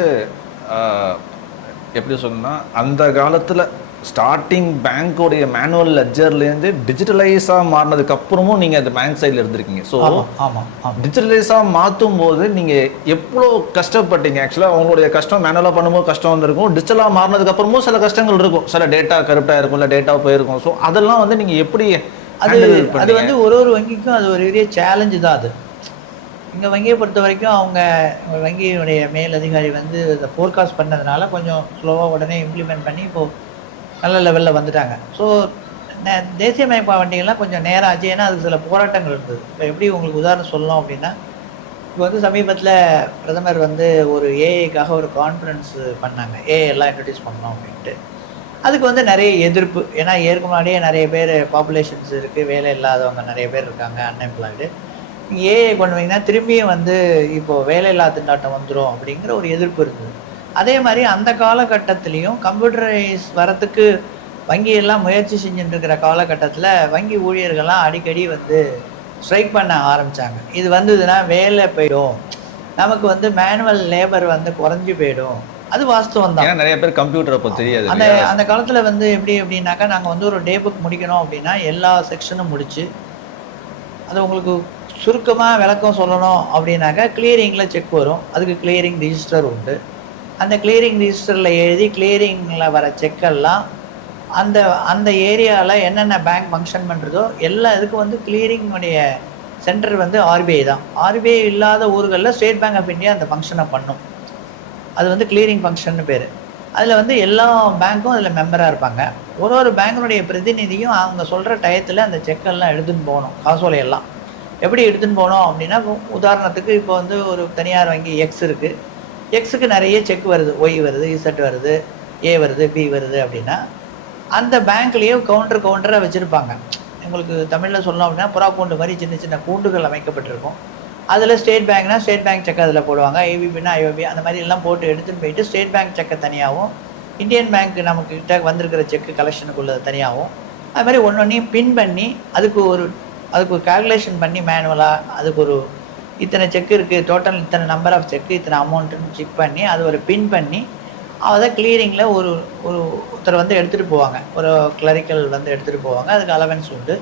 எப்படி சொல்லணும்னா அந்த காலத்தில் ஸ்டார்டிங் பேங்க்கோடைய மேனுவல் லெட்ஜர்லேருந்து டிஜிட்டலைஸாக மாறினதுக்கப்புறமும் நீங்கள் அந்த பேங்க் சைடில் இருந்திருக்கீங்க. ஸோ ஆமாம், டிஜிட்டலைஸாக மாற்றும் போது நீங்கள் எவ்வளோ கஷ்டப்பட்டீங்க? ஆக்சுவலாக அவங்களுடைய கஷ்டம் மேனுவலாக பண்ணும்போது கஷ்டம் வந்துருக்கும், டிஜிட்டலாக மாறினதுக்கப்புறமும் சில கஷ்டங்கள் இருக்கும், சில டேட்டா கரெக்டாக இருக்கும், இல்லை டேட்டா போயிருக்கும். ஸோ அதெல்லாம் வந்து நீங்கள் எப்படி அது வந்து ஒரு வங்கிக்கும் அது ஒரு பெரிய சேலஞ்சு தான். அது எங்கள் வங்கியை பொறுத்த வரைக்கும் அவங்க வங்கியினுடைய மேல் அதிகாரி வந்து இதை ஃபோர்காஸ்ட் பண்ணதுனால கொஞ்சம் ஸ்லோவாக உடனே இம்ப்ளிமெண்ட் பண்ணி இப்போது நல்ல லெவலில் வந்துட்டாங்க. ஸோ தேசியமயப்பா வண்டிகள்லாம் கொஞ்சம் நேரம் ஆச்சு, ஏன்னா அதுக்கு சில போராட்டங்கள் இருந்தது. இப்போ எப்படி உங்களுக்கு உதாரணம் சொல்லணும் அப்படின்னா, இப்போ வந்து சமீபத்தில் பிரதமர் வந்து ஒரு ஏஐக்காக ஒரு கான்ஃபரன்ஸ் பண்ணாங்க, ஏஐ எல்லாம் இன்ட்ரடியூஸ் பண்ணோம் அப்படின்ட்டு. அதுக்கு வந்து நிறைய எதிர்ப்பு, ஏன்னா ஏற்க முன்னாடியே நிறைய பேர் பாப்புலேஷன்ஸ் இருக்குது, வேலை இல்லாதவங்க நிறைய பேர் இருக்காங்க, அன்எம்ப்ளாய்டு. ஏஐ கொண்டு வந்தீங்கன்னா திரும்பியும் வந்து இப்போது வேலையில்லா திண்டாட்டம் வந்துடும் அப்படிங்கிற ஒரு எதிர்ப்பு இருந்தது. அதே மாதிரி அந்த காலகட்டத்திலையும் கம்ப்யூட்டரைஸ் வரத்துக்கு வங்கியெல்லாம் முயற்சி செஞ்சுட்டு இருக்கிற காலகட்டத்தில் வங்கி ஊழியர்கள்லாம் அடிக்கடி வந்து ஸ்ட்ரைக் பண்ண ஆரம்பித்தாங்க. இது வந்ததுன்னா வேலை போயிடும், நமக்கு வந்து மேனுவல் லேபர் வந்து குறைஞ்சி போயிடும். அது வாஸ்தவம் தான். நிறைய பேர் கம்ப்யூட்டர் அப்போ தெரியாது. அந்த காலத்தில் வந்து எப்படி அப்படின்னாக்கா, நாங்கள் வந்து ஒரு டே புக் முடிக்கணும் அப்படின்னா எல்லா செக்ஷனும் முடித்து அது உங்களுக்கு சுருக்கமாக விளக்கம் சொல்லணும் அப்படின்னாக்கா கிளியரிங்கில் செக் வரும், அதுக்கு கிளியரிங் ரிஜிஸ்டர் உண்டு. அந்த கிளியரிங் ரிஜிஸ்டரில் எழுதி கிளியரிங்கில் வர செக்கெல்லாம் அந்த ஏரியாவில் என்னென்ன பேங்க் ஃபங்க்ஷன் பண்ணுறதோ எல்லா இதுக்கும் வந்து கிளியரிங்குடைய சென்டர் வந்து ஆர்பிஐ தான். ஆர்பிஐ இல்லாத ஊர்களில் ஸ்டேட் பேங்க் ஆஃப் இந்தியா அந்த ஃபங்க்ஷனை பண்ணும். அது வந்து கிளியரிங் ஃபங்க்ஷன்னு பேர். அதில் வந்து எல்லா பேங்க்கும் அதில் மெம்பராக இருப்பாங்க. ஒரு பேங்க்கினுடைய பிரதிநிதியும் அவங்க சொல்கிற டயத்தில் அந்த செக்கெல்லாம் எடுத்துன்னு போகணும். காசோலையெல்லாம் எப்படி எடுத்துன்னு போகணும் அப்படின்னா, உதாரணத்துக்கு இப்போ வந்து ஒரு தனியார் வங்கி எக்ஸ் இருக்குது, எக்ஸுக்கு நிறைய செக் வருது, ஒய் வருது, இசட் வருது, ஏ வருது, பி வருது அப்படின்னா அந்த பேங்க்லேயே கவுண்டராக வச்சுருப்பாங்க. உங்களுக்கு தமிழில் சொல்லணும் அப்படின்னா புறா கூண்டு மாதிரி சின்ன சின்ன கூண்டுகள் அமைக்கப்பட்டிருக்கும். அதில் ஸ்டேட் பேங்க்னா ஸ்டேட் பேங்க் செக் அதில் போடுவாங்க, ஐபிபின்னா ஐஓபி, அந்த மாதிரி எல்லாம் போட்டு எடுத்துகிட்டு போயிட்டு ஸ்டேட் பேங்க் செக்கை தனியாகவும், இந்தியன் பேங்க் நம்மக்கிட்ட வந்திருக்கிற செக்கு கலெக்ஷனுக்குள்ளது தனியாகவும், அது மாதிரி ஒன்றொன்றையும் பின் பண்ணி அதுக்கு ஒரு கால்குலேஷன் பண்ணி மேனுவலாக அதுக்கு ஒரு இத்தனை செக் இருக்குது, டோட்டல் இத்தனை நம்பர் ஆஃப் செக்கு, இத்தனை அமௌண்ட்டுன்னு செக் பண்ணி அது ஒரு பின் பண்ணி அதை கிளியரிங்கில் ஒருத்தர் வந்து எடுத்துகிட்டு போவாங்க, ஒரு கிளரிக்கல் வந்து எடுத்துகிட்டு போவாங்க. அதுக்கு அலவன்ஸ் உண்டு.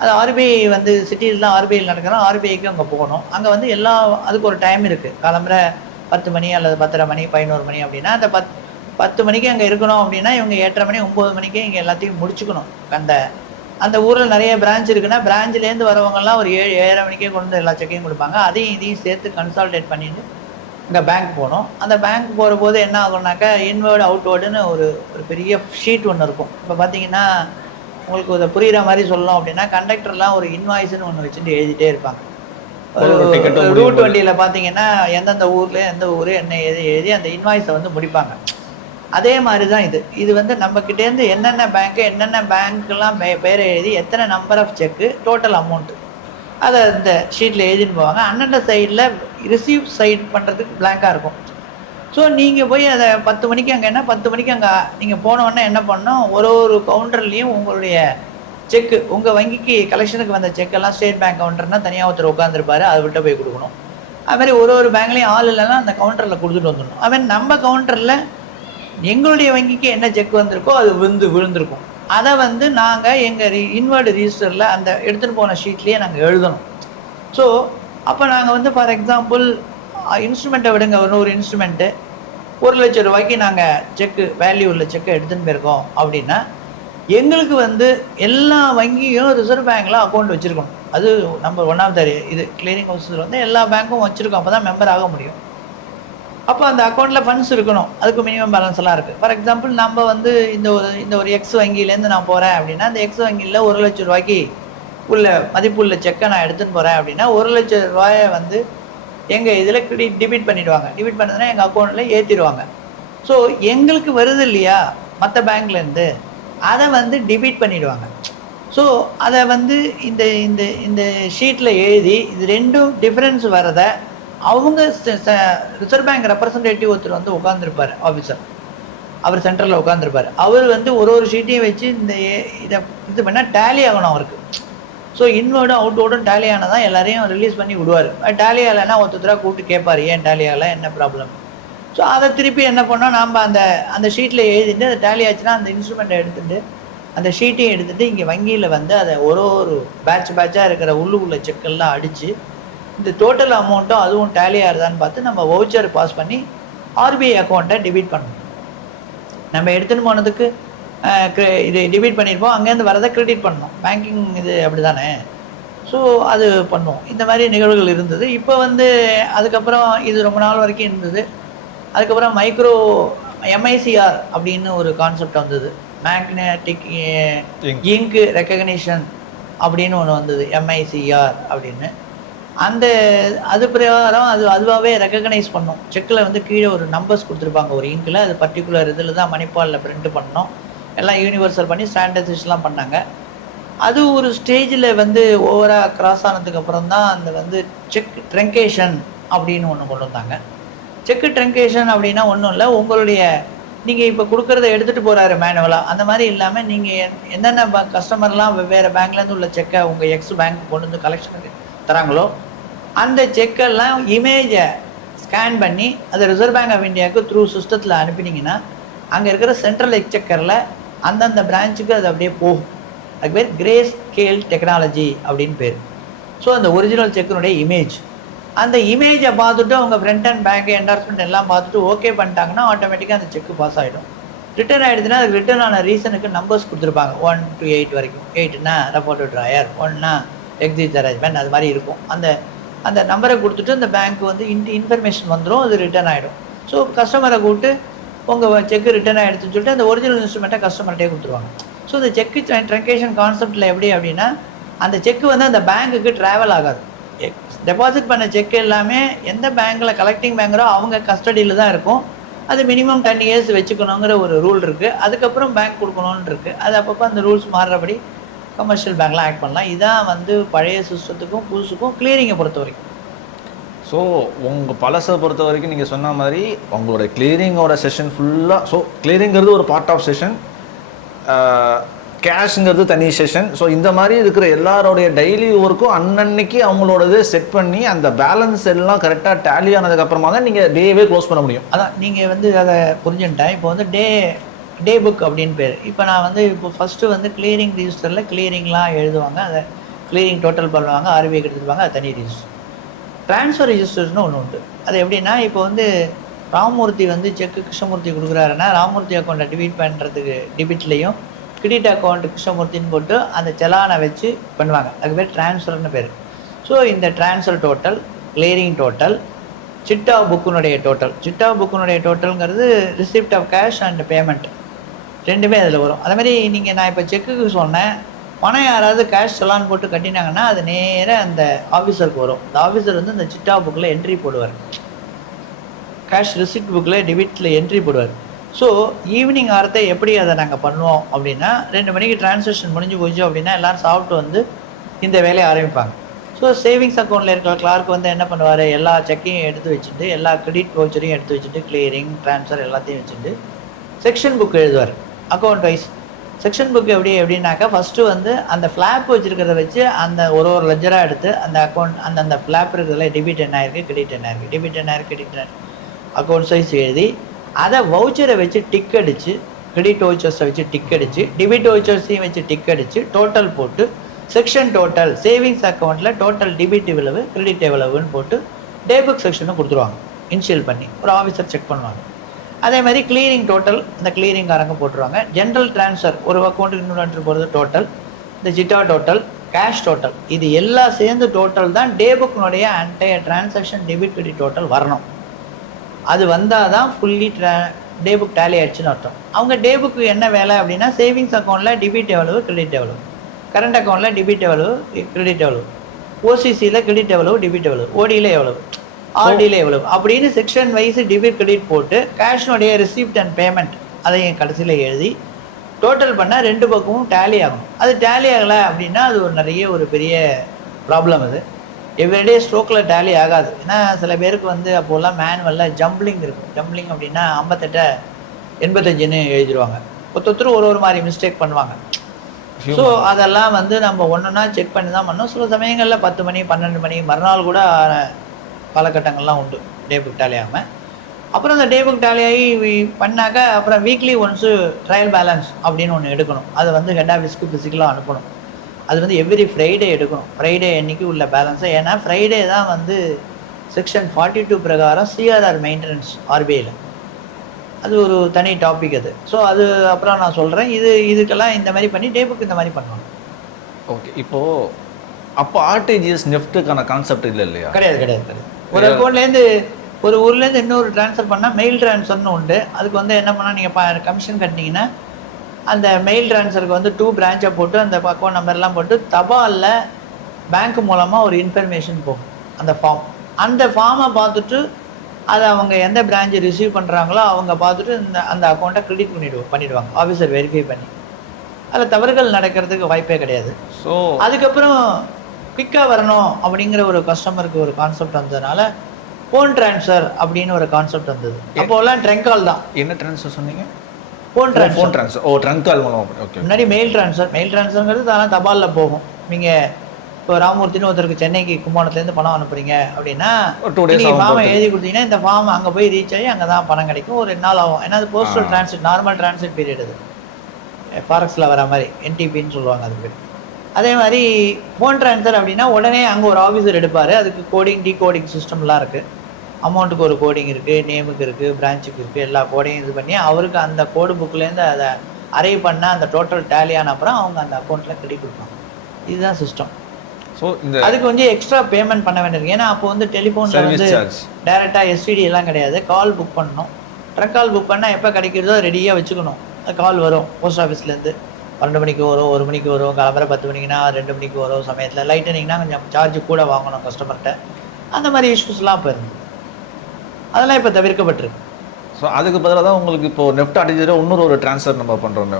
அது ஆர்பிஐ வந்து சிட்டியில் தான் ஆர்பிஐயில் நடக்கிறோம், ஆர்பிஐக்கு அங்கே போகணும். அங்கே வந்து அதுக்கு ஒரு டைம் இருக்குது. காலம்பரை 10 மணி அல்லது 10:30 மணி 11 மணி அப்படின்னா அந்த 10 மணிக்கு அங்கே இருக்கணும் அப்படின்னா இவங்க 8:30 மணி 9 மணிக்கே இங்கே எல்லாத்தையும் முடிச்சுக்கணும். அந்த ஊரில் நிறைய பிரான்ச் இருக்குன்னா பிரான்ச்லேருந்து வரவங்கெல்லாம் ஒரு 7:30 மணிக்கே கொண்டு வந்து எல்லா செக்கையும் கொடுப்பாங்க. அதையும் இதையும் சேர்த்து கன்சால்டேட் பண்ணிட்டு இங்கே பேங்க் போகணும். அந்த பேங்க் போகிற போது என்ன ஆகும்னாக்கா, இன்வேர்டு அவுட்வேர்டுன்னு ஒரு பெரிய ஷீட் ஒன்று இருக்கும். இப்போ பார்த்தீங்கன்னா உங்களுக்கு அதை புரிகிற மாதிரி சொல்லணும் அப்படின்னா, கண்டக்டர்லாம் ஒரு இன்வாய்ஸ்ன்னு ஒன்று வச்சுட்டு எழுதிட்டே இருப்பாங்க. ஒரு ரூட் வண்டியில் பார்த்தீங்கன்னா எந்தெந்த ஊரில் எந்த ஊர் என்ன எழுதி அந்த இன்வாய்ஸை வந்து முடிப்பாங்க. அதே மாதிரி தான் இது வந்து நம்மக்கிட்டேருந்து என்னென்ன பேங்க்கெலாம் பேரை எழுதி எத்தனை number of cheque total amount அதை இந்த ஷீட்டில் எழுதின்னு போவாங்க. அண்ணன் சைடில் ரிசீவ் சைட் பண்ணுறதுக்கு பிளாங்காக இருக்கும். ஸோ நீங்கள் போய் அதை 10 மணிக்கு அங்கே 10 மணிக்கு அங்கே நீங்கள் போனோடனே என்ன பண்ணணும், ஒரு கவுண்டர்லேயும் உங்களுடைய செக்கு, உங்கள் வங்கிக்கு கலெக்ஷனுக்கு வந்த செக்கெல்லாம் ஸ்டேட் பேங்க் கவுண்டர்னால் தனியாக ஒருத்தர் உட்காந்துருப்பார், அதை விட்டு போய் கொடுக்கணும். அதுமாதிரி ஒரு பேங்க்லேயும் ஆள் இல்லைன்னா அந்த கவுண்டரில் கொடுத்துட்டு வந்துடணும். அதுமாதிரி நம்ம கவுண்டரில் எங்களுடைய வங்கிக்கு என்ன செக் வந்திருக்கோ அது விழுந்திருக்கும். அதை வந்து நாங்கள் எங்கள் இன்வர்டு ரிஜிஸ்டரில் அந்த எடுத்துகிட்டு போன ஷீட்லேயே நாங்கள் எழுதணும். ஸோ அப்போ நாங்கள் வந்து ஃபார் எக்ஸாம்பிள் இன்ஸ்ட்ருமெண்ட்டை விடுங்க, ஒரு இன்ஸ்ட்ருமெண்ட்டு 1,00,000 ரூபாய்க்கு நாங்கள் செக்கு வேல்யூ உள்ள செக்கை எடுத்துன்னு போயிருக்கோம் அப்படின்னா எங்களுக்கு வந்து எல்லா வங்கியும் ரிசர்வ் பேங்க்கில் அக்கௌண்ட் வச்சுருக்கணும். அது நம்ம ஒன் ஆஃப் த இது கிளியரிங் ஹவுஸில் வந்து எல்லா பேங்க்கும் வச்சுருக்கோம். அப்போ தான் மெம்பர் ஆக முடியும். அப்போ அந்த அக்கௌண்ட்டில் ஃபண்ட்ஸ் இருக்கணும். அதுக்கு மினிமம் பேலன்ஸ் எல்லாம் இருக்குது. ஃபார் எக்ஸாம்பிள் நம்ம வந்து இந்த ஒரு எக்ஸ் வங்கியிலேருந்து நான் போகிறேன் அப்படின்னா அந்த எக்ஸ் வங்கியில் 1,00,000 ரூபாய்க்கு உள்ள மதிப்புள்ள செக்கை நான் எடுத்துன்னு போகிறேன் அப்படின்னா 1,00,000 ரூபாயை வந்து எங்கள் இதில் டிபிட் பண்ணிவிடுவாங்க. டிபிட் பண்ணதுன்னா எங்கள் அக்கௌண்ட்டில் ஏற்றிடுவாங்க. ஸோ எங்களுக்கு வருது இல்லையா மற்ற பேங்க்லேருந்து, அதை வந்து டிபிட் பண்ணிவிடுவாங்க. ஸோ அதை வந்து இந்த இந்த இந்த ஷீட்டில் எழுதி இது ரெண்டும் டிஃப்ரென்ஸ் வரதை அவங்க ரிசர்வ் பேங்க் ரெப்ரசன்டேட்டிவ் ஒருத்தர் வந்து உட்காந்துருப்பார், ஆஃபீஸர். அவர் சென்டரில் உட்காந்துருப்பார். அவர் வந்து ஒரு ஷீட்டையும் வச்சு இதை இது பண்ணால் டேலி ஆகணும் அவருக்கு. ஸோ இன்வேர்டும் அவுட்வேர்டும் டேலி ஆனால் தான் எல்லாரையும் ரிலீஸ் பண்ணி விடுவார். டேலி ஆகலைன்னா ஒருத்தராக கூப்பிட்டு கேட்பார், ஏன் டேலி ஆகலை, என்ன ப்ராப்ளம். ஸோ அதை திருப்பி என்ன பண்ணோம், நாம் அந்த ஷீட்டில் எழுதிட்டு அது டேலி ஆச்சுன்னா அந்த இன்ஸ்ட்ருமெண்ட்டை எடுத்துகிட்டு அந்த ஷீட்டையும் எடுத்துகிட்டு இங்கே வங்கியில் வந்து அதை ஒரு பேட்சாக இருக்கிற உள்ள செக்கெல்லாம் அடித்து இந்த டோட்டல் அமௌண்ட்டும் அதுவும் டேலி ஆகுதான்னு பார்த்து நம்ம வவுச்சர் பாஸ் பண்ணி ஆர்பிஐ அக்கௌண்ட்டை டெபிட் பண்ணணும். நம்ம எடுத்துன்னு போனதுக்கு இது டெபிட் பண்ணியிருப்போம், அங்கேருந்து வரதை கிரெடிட் பண்ணணும். பேங்கிங் இது அப்படி தானே. ஸோ அது பண்ணுவோம். இந்த மாதிரி நிகழ்வுகள் இருந்தது. இப்போ வந்து அதுக்கப்புறம் இது ரொம்ப நாள் வரைக்கும் இருந்தது. அதுக்கப்புறம் மைக்ரோ MICR அப்படின்னு ஒரு கான்செப்ட் வந்தது. மேக்னெட்டிக் இங்க் ரெக்கக்னிஷன் அப்படின்னு ஒன்று வந்தது, MICR அப்படின்னு. அது பிரகாரம் அதுவாகவே ரெக்கக்னைஸ் பண்ணோம். செக்கில் வந்து கீழே ஒரு நம்பர்ஸ் கொடுத்துருப்பாங்க ஒரு இங்கில், அது பர்டிகுலர் இதில் தான் மணிப்பாலில் பிரிண்ட் பண்ணோம். எல்லாம் யூனிவர்சல் பண்ணி ஸ்டாண்டர்டைசேஷன்லாம் பண்ணாங்க. அது ஒரு ஸ்டேஜில் வந்து ஓவராக கிராஸ் ஆனதுக்கப்புறம் தான் அந்த வந்து செக் ட்ரங்கேஷன் அப்படின்னு ஒன்று கொண்டு வந்தாங்க. செக்கு ட்ரங்கேஷன் அப்படின்னா ஒன்றும் இல்லை, உங்களுடைய நீங்கள் இப்போ கொடுக்குறத எடுத்துகிட்டு போகிறாரு மேனுவலாக, அந்த மாதிரி இல்லாமல் நீங்கள் என்னென்ன கஸ்டமர்லாம் வெவ்வேறு பேங்க்லேருந்து உள்ள செக்கை உங்கள் எக்ஸ் பேங்க் கொண்டு வந்து கலெக்ஷனுக்கு தராங்களோ அந்த செக்கெல்லாம் இமேஜை ஸ்கேன் பண்ணி அதை ரிசர்வ் பேங்க் ஆஃப் இந்தியாவுக்கு த்ரூ சிஸ்டத்தில் அனுப்பினீங்கன்னா அங்கே இருக்கிற சென்ட்ரல் எக்ஸ்செக்கரில் அந்தந்த பிரான்ச்சுக்கு அது அப்படியே போகும். அதுக்கு பேர் கிரே ஸ்கேல் டெக்னாலஜி அப்படின்னு பேர். ஸோ அந்த ஒரிஜினல் செக்கினுடைய இமேஜ், அந்த இமேஜை பார்த்துட்டு அவங்க ஃப்ரண்ட் அண்ட் பேக் என்டார்ஸ்மெண்ட் எல்லாம் பார்த்துட்டு ஓகே பண்ணிட்டாங்கன்னா ஆட்டோமேட்டிக்காக அந்த செக்கு பாஸ் ஆகிடும். ரிட்டர்ன் ஆகிடுதுன்னா அதுக்கு ரிட்டர்ன் ஆன ரீசனுக்கு நம்பர்ஸ் கொடுத்துருப்பாங்க, 1 to 8 வரைக்கும். 8னா ரெப்போர்ட் ட்ராயர், 1னா எக்ஸிட் அரேஞ்ச்மெண்ட், அது மாதிரி இருக்கும். அந்த நம்பரை கொடுத்துட்டு அந்த பேங்க் வந்து இன்ஃபர்மேஷன் வந்துடும், அது ரிட்டர்ன் ஆகிடும். ஸோ கஸ்டமரை கூப்பிட்டு உங்கள் செக்கு ரிட்டர்ன் ஆகிடுச்சுன்னு சொல்லிட்டு அந்த ஒரிஜினல் இன்ஸ்ட்ருமெண்ட்டை கஸ்டமர்கிட்டே கொடுத்துருவாங்க. ஸோ இந்த செக்கு ட்ரங்கேஷன் கான்செப்டில் எப்படி அப்படின்னா அந்த செக்கு வந்து அந்த பேங்க்குக்கு ட்ராவல் ஆகாது. டெபாசிட் பண்ண செக் எல்லாமே எந்த பேங்க்கில் கலெக்டிங் பேங்கரோ அவங்க கஸ்டடியில் தான் இருக்கும். அது மினிமம் 10 years வச்சுக்கணுங்கிற ஒரு ரூல் இருக்குது. அதுக்கப்புறம் பேங்க் கொடுக்கணுன்னு இருக்குது. அது அப்பப்போ அந்த ரூல்ஸ் மாறுறபடி கமர்ஷியல் பேங்க்லாம் ஆக்ட் பண்ணலாம். இதான் வந்து பழைய சிஸ்டத்துக்கும் புதுசுக்கும் கிளியரிங்கை பொறுத்த வரைக்கும். ஸோ உங்கள் பழசை பொறுத்த வரைக்கும் நீங்கள் சொன்ன மாதிரி உங்களோட கிளியரிங்கோட செஷன் ஃபுல்லாக, ஸோ கிளியரிங்கிறது ஒரு பார்ட் ஆஃப் செஷன், கேஷுங்கிறது தனி செஷன். ஸோ இந்த மாதிரி இருக்கிற எல்லாரோடைய டெய்லி ஒர்க்கும் அன்னன்னைக்கு அவங்களோடது செட் பண்ணி அந்த பேலன்ஸ் எல்லாம் கரெக்டாக டேலி ஆனதுக்கப்புறமா தான் நீங்கள் டேவே க்ளோஸ் பண்ண முடியும். அதான் நீங்கள் வந்து அதை புரிஞ்சுட்டேன். இப்போ வந்து டே புக் அப்படின்னு பேர். இப்போ நான் வந்து இப்போ ஃபஸ்ட்டு வந்து கிளியரிங் ரிஜிஸ்டரில் கிளியரிங்லாம் எழுதுவாங்க, அதை கிளியரிங் டோட்டல் பண்ணுவாங்க, ஆர்பிஐக்கு எடுத்துருவாங்க, அது தனி ரிஜிஸ்டர். ட்ரான்ஸ்ஃபர் ரிஜிஸ்டர்ஸ்னு ஒன்று உண்டு. அது எப்படின்னா இப்போ வந்து ராமமூர்த்தி வந்து செக்கு கிருஷ்ணமூர்த்தி கொடுக்குறாருன்னா ராமமூர்த்தி அக்கௌண்ட்டை டிபீட் பண்ணுறதுக்கு டிபிட்லேயும் கிரெடிட் அக்கௌண்ட் கிருஷ்ணமூர்த்தின்னு போட்டு அந்த செலானை வச்சு பண்ணுவாங்க. அதுக்கு பேர் ட்ரான்ஸ்ஃபர்னு பேர். ஸோ இந்த ட்ரான்ஸ்ஃபர் டோட்டல், கிளியரிங் டோட்டல், சிட்டா புக்குனுடைய டோட்டல்ங்கிறது receipt of cash and payment ரெண்டுமே அதில் வரும். அதேமாதிரி நான் இப்போ செக்குக்கு சொன்னேன், பணம் யாராவது கேஷ் செலான் போட்டு கட்டினாங்கன்னா அது நேராக அந்த ஆஃபீஸருக்கு வரும். அந்த ஆஃபீஸர் வந்து இந்த சிட்டா புக்கில் என்ட்ரி போடுவார், கேஷ் ரிசிப்ட் புக்கில் டெபிட்டில் என்ட்ரி போடுவார். ஸோ ஈவினிங் ஆரத்தை எப்படி அதை நாங்கள் பண்ணுவோம் அப்படின்னா 2 மணிக்கு டிரான்சாக்ஷன் முடிஞ்சு போச்சு அப்படின்னா எல்லோரும் சாப்பிட்டு வந்து இந்த வேலையை ஆரம்பிப்பாங்க. ஸோ சேவிங்ஸ் அக்கௌண்ட்டில் இருக்கிற கிளார்க் வந்து என்ன பண்ணுவார், எல்லா செக்கையும் எடுத்து வச்சுட்டு எல்லா கிரெடிட் வவுச்சரையும் எடுத்து வச்சுட்டு கிளியரிங் ட்ரான்ஸ்ஃபர் எல்லாத்தையும் வச்சுட்டு செக்ஷன் புக் எழுதுவார் அக்கௌண்ட் வைஸ். செக்ஷன் புக் எப்படின்னாக்கா ஃபஸ்ட்டு வந்து அந்த ஃப்ளாப் வச்சுருக்கிறத வச்சு அந்த ஒரு லெஜராக எடுத்து அந்த அக்கௌண்ட் அந்த ஃப்ளாப் இருக்கிறதுல டெபிட் என்ன ஆயிருக்கு, கிரெடிட் என்ன ஆயிருக்கு, டெபிட் என்ன ஆயிருக்கு, கிரெடிட் என்ன அக்கௌண்ட் சைஸ் எழுதி அதை வவுச்சரை வச்சு டிக் அடித்து, கிரெடிட் வவுச்சர்ஸை வச்சு டிக் அடித்து, டெபிட் வவுச்சர்ஸையும் வச்சு டிக் அடித்து டோட்டல் போட்டு செக்ஷன் டோட்டல் சேவிங்ஸ் அக்கௌண்ட்டில் டோட்டல் டெபிட் எவ்வளவு, கிரெடிட் எவ்வளவுன்னு போட்டு டே புக் செக்ஷனும் கொடுத்துருவாங்க, இனிஷியல் பண்ணி ஒரு ஆஃபீஸர் செக் பண்ணுவாங்க. அதே மாதிரி கிளியரிங் டோட்டல் இந்த கிளியரிங்காரங்க போட்டுருவாங்க. ஜென்ரல் ட்ரான்ஸ்ஃபர் ஒரு அக்கௌண்ட்டுக்கு இன்னொரு என்ட்ரி போகிறது டோட்டல், இந்த ஜிட்டா டோட்டல், கேஷ் டோட்டல், இது எல்லாம் சேர்ந்து டோட்டல் தான் டே புக்னுடைய entire transaction debit credit total வரணும். அது வந்தால் தான் ஃபுல்லி டே புக் டேலி ஆயிடுச்சுன்னு அர்த்தம். அவங்க டே புக்கு என்ன வேலை அப்படின்னா, சேவிங்ஸ் அக்கௌண்ட்டில் டெபிட் எவ்வளவு, கிரெடிட் எவ்வளவு, கரண்ட் அக்கௌண்ட்டில் டெபிட் எவ்வளவு, கிரெடிட் எவ்வளவு, ஓசிசியில் கிரெடிட் எவ்வளவு, டெபிட் எவ்வளவு, ஓடியில் எவ்வளவு, ஆர்டியில் எவ்வளவு அப்படின்னு செக்ஷன் வைஸ் டெபிட் கிரெடிட் போட்டு கேஷ்னுடைய ரிசீப்ட் அண்ட் பேமெண்ட் அதையும் கடைசியில் எழுதி டோட்டல் பண்ணால் ரெண்டு பக்கமும் டேலி ஆகணும். அது டேலி ஆகலை அப்படின்னா அது ஒரு பெரிய ப்ராப்ளம். அது எவ்ரிடே ஸ்ட்ரோக்கில் டேலி ஆகாது. ஏன்னா சில பேருக்கு வந்து அப்போல்லாம் மேனுவலில் ஜம்பிளிங் இருக்கும். ஜம்பிளிங் அப்படின்னா 58 85ன்னு எழுதிடுவாங்க. ஒருத்தர் ஒரு மாதிரி மிஸ்டேக் பண்ணுவாங்க. ஸோ அதெல்லாம் வந்து நம்ம ஒன்றுனா செக் பண்ணி தான் பண்ணோம். சில சமயங்களில் 10 மணி 12 மணி மறுநாள் கூட காலகட்டங்கள்லாம் உண்டு டே புக் டேலி ஆகாமல். அப்புறம் அந்த டே புக் டேலி ஆகி பண்ணாக்க அப்புறம் வீக்லி ஒன்ஸு ட்ரையல் பேலன்ஸ் அப்படின்னு ஒன்று எடுக்கணும். அதை வந்து ஹெட் ஆஃபீஸ்க்கு ஃபிசிக்கலாக அனுப்பணும். அது வந்து எவ்ரி ஃப்ரைடே எடுக்கணும். ஃப்ரைடே அன்றைக்கி உள்ள பேலன்ஸை. ஏன்னா ஃப்ரைடே தான் வந்து செக்ஷன் 42 பிரகாரம் சிஆர்ஆர் மெயின்டெனன்ஸ் ஆர்பிஐயில். அது ஒரு தனி டாபிக் அது. ஸோ அது அப்புறம் நான் சொல்கிறேன். இதுக்கெல்லாம் இந்த மாதிரி பண்ணி டே புக் இந்த மாதிரி பண்ணுவாங்க. ஓகே. இப்போது அப்போ ஆர்டிஜிஎஸ் நெஃப்ட்டுக்கான கான்செப்ட் இல்லை இல்லையா? கிடையாது. ஒரு அக்கௌண்ட்லேருந்து ஒரு ஊர்லேருந்து இன்னொரு ட்ரான்ஸ்ஃபர் பண்ணால் மெயில் ட்ரான்ஸ்ஃபர்னு உண்டு. அதுக்கு வந்து என்ன பண்ணால் நீங்கள் கமிஷன் கட்டினீங்கன்னா அந்த மெயில் ட்ரான்ஸ்ஃபருக்கு வந்து 2 பிரான்ச்சை போட்டு அந்த அக்கௌண்ட் நம்பர்லாம் போட்டு தபாலில் பேங்க் மூலமாக ஒரு இன்ஃபர்மேஷன் போகும் அந்த ஃபார்ம். அந்த ஃபார்மை பார்த்துட்டு அதை அவங்க எந்த பிரான்ச்சை ரிசீவ் பண்ணுறாங்களோ அவங்க பார்த்துட்டு அந்த அக்கௌண்ட்டை கிரெடிட் பண்ணிவிடுவாங்க ஆஃபீஸர் வெரிஃபை பண்ணி. அதில் தவறுகள் நடக்கிறதுக்கு வாய்ப்பே கிடையாது. ஸோ அதுக்கப்புறம் குயிக்காக வரணும் அப்படிங்கிற ஒரு கஸ்டமருக்கு ஒரு கான்செப்ட் வந்ததுனால ஃபோன் ட்ரான்ஸ்ஃபர் அப்படின்னு ஒரு கான்செப்ட் வந்தது. அப்போல்லாம் ட்ரங்க் கால் தான். என்ன ட்ரான்ஸ்ஃபர் சொன்னீங்க? Phone transfer. Oh, trunk call மூலம். ஓகே. முன்னாடி மெயில் ட்ரான்ஸ்ஃபருங்கிறது அதெல்லாம் தபாலில் போகும். நீங்கள் இப்போ ராமூர்த்தின்னு ஒருத்தருக்கு சென்னைக்கு கும்பகோணத்துலேருந்து பணம் அனுப்புறீங்க அப்படின்னா நீங்கள் ஃபார்மை எழுதி கொடுத்தீங்கன்னா இந்த ஃபார்ம் அங்கே போய் ரீச் ஆகி அங்கே தான் பணம் கிடைக்கும். ஒரு 2 நாள் ஆகும். ஏன்னா அது postal transit, normal transit period. அது ஃபாரெக்ஸில் வர மாதிரி என்டிபின்னு சொல்லுவாங்க அது பேர். அதே மாதிரி ஃபோன் ட்ரான்ஸ்ஃபர் அப்படின்னா உடனே அங்கே ஒரு ஆஃபீஸர் எடுப்பார். அதுக்கு கோடிங் டீகோடிங் சிஸ்டம்லாம் இருக்குது. அமௌண்ட்டுக்கு ஒரு கோடிங் இருக்குது, நேமுக்கு இருக்குது, பிரான்ச்சுக்கு இருக்குது, எல்லா கோடையும் இது பண்ணி அவருக்கு அந்த கோடு புக்லேருந்து அதை அரைவ் பண்ண அந்த டோட்டல் டேலியான அப்புறம் அவங்க அந்த அக்கௌண்ட்டில் கிரெடிட் கொடுப்பாங்க. இதுதான் சிஸ்டம். ஸோ அதுக்கு வந்து எக்ஸ்ட்ரா பேமெண்ட் பண்ண வேண்டியிருக்கு. ஏன்னா அப்போ வந்து டெலிஃபோனில் வந்து டேரெக்டாக எஸ்டிடி எல்லாம் கிடையாது. கால் புக் பண்ணணும். ட்ரக் கால் புக் பண்ணால் எப்போ கிடைக்கிறதோ ரெடியாக வச்சுக்கணும். கால் வரும் போஸ்ட் ஆஃபீஸ்லேருந்து 12 மணிக்கு வரும், 1 மணிக்கு வரும், காலம்பரை 10 மணிக்குனா 2 மணிக்கு வரும். சமயத்தில் லைட்டனிங்னா கொஞ்சம் சார்ஜ் கூட வாங்கணும் கஸ்டமர்கிட்ட. அந்த மாதிரி இஷ்யூஸ்லாம் இப்போ இருந்தது. அதெல்லாம் இப்போ தவிர்க்கப்பட்டிருக்கு. ஸோ அதுக்கு பதிலாக தான் உங்களுக்கு இப்போ நெஃப்ட் ஆர்டிஜியில் இன்னொரு ட்ரான்ஸ்ஃபர் நம்ம பண்ணுறோம்.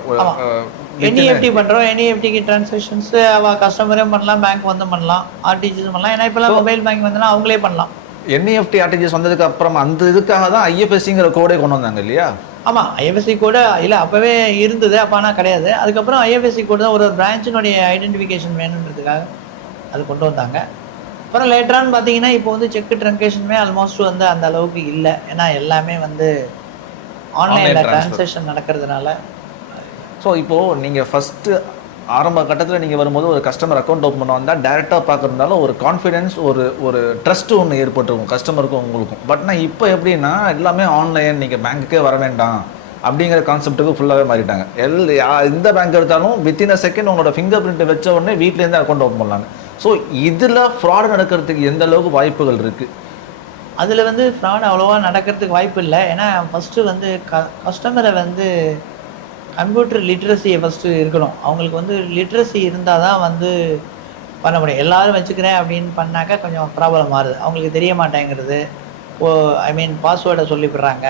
என்இஎஃப்டி பண்ணுறோம். என்இஎஃப்டிக்கு ட்ரான்சாக்ஷன்ஸ் கஸ்டமரே பண்ணலாம், பேங்க் வந்து பண்ணலாம், ஆர்டிஜிஎஸ் பண்ணலாம். ஏன்னா இப்போலாம் மொபைல் பேங்க் வந்தனா அவங்களே பண்ணலாம். என்இஎஃப்டி ஆர்டிஜிஎஸ் வந்ததுக்கு அப்புறம் அந்த இதுக்காக தான் ஐஎஃப்எஸ்சிங்கிற கோடே கொண்டு வந்தாங்க இல்லையா? ஆமாம், ஐஎஃப்எஸ்சி கோடு இல்லை அப்போவே இருந்தது. அப்போ ஆனால் கிடையாது. அதுக்கப்புறம் ஐஎஃப்எஸ்சி கோடு தான் ஒரு பிரான்ச்சினுடைய ஐடென்டிஃபிகேஷன் வேணுன்றதுக்காக அது கொண்டு வந்தாங்க. அப்புறம் லேட்டரானு பார்த்தீங்கன்னா இப்போ வந்து செக் ட்ரங்கேஷனுமே ஆல்மோஸ்ட் வந்து அந்த அளவுக்கு இல்லை. ஏன்னா எல்லாமே வந்து ஆன்லைனில் ட்ரான்சாக்ஷன் நடக்கிறதுனால. ஸோ இப்போது நீங்கள் ஃபஸ்ட்டு ஆரம்ப கட்டத்தில் நீங்கள் வரும்போது ஒரு கஸ்டமர் அக்கௌண்ட் ஓப்பன் பண்ண வந்தால் டேரெக்டாக பார்க்குறதுனால ஒரு கான்ஃபிடென்ஸ், ஒரு ட்ரஸ்ட்டு ஒன்று ஏற்பட்டுருக்கும் கஸ்டமருக்கும் உங்களுக்கும். பட்னா இப்போ எப்படின்னா எல்லாமே ஆன்லைன், நீங்கள் பேங்க்குக்கே வர வேண்டாம் அப்படிங்கிற கான்செப்ட்டுக்கு ஃபுல்லாகவே மாறிட்டாங்க. எந்த பேங்க் எடுத்தாலும் வித்தின் அ செகண்ட் உங்களோட ஃபிங்கர் பிரிண்ட் வச்ச உடனே வீட்டிலேருந்து அக்கௌண்ட் ஓப்பன் பண்ணலாங்க. ஸோ இதில் ஃப்ராட் நடக்கிறதுக்கு எந்த அளவுக்கு வாய்ப்புகள் இருக்குது? அதில் வந்து ஃப்ராட் அவ்வளோவா நடக்கிறதுக்கு வாய்ப்பு இல்லை. ஏன்னா ஃபஸ்ட்டு வந்து கஸ்டமரை வந்து கம்ப்யூட்டர் லிட்ரஸியை ஃபஸ்ட்டு இருக்கணும். அவங்களுக்கு வந்து லிட்ரஸி இருந்தால் தான் வந்து பண்ண முடியும். எல்லோரும் வச்சுக்கிறேன் அப்படின்னு பண்ணாக்கா கொஞ்சம் ப்ராப்ளம் மாறுது. அவங்களுக்கு தெரிய மாட்டேங்கிறது. பாஸ்வேர்டை சொல்லிவிடுறாங்க,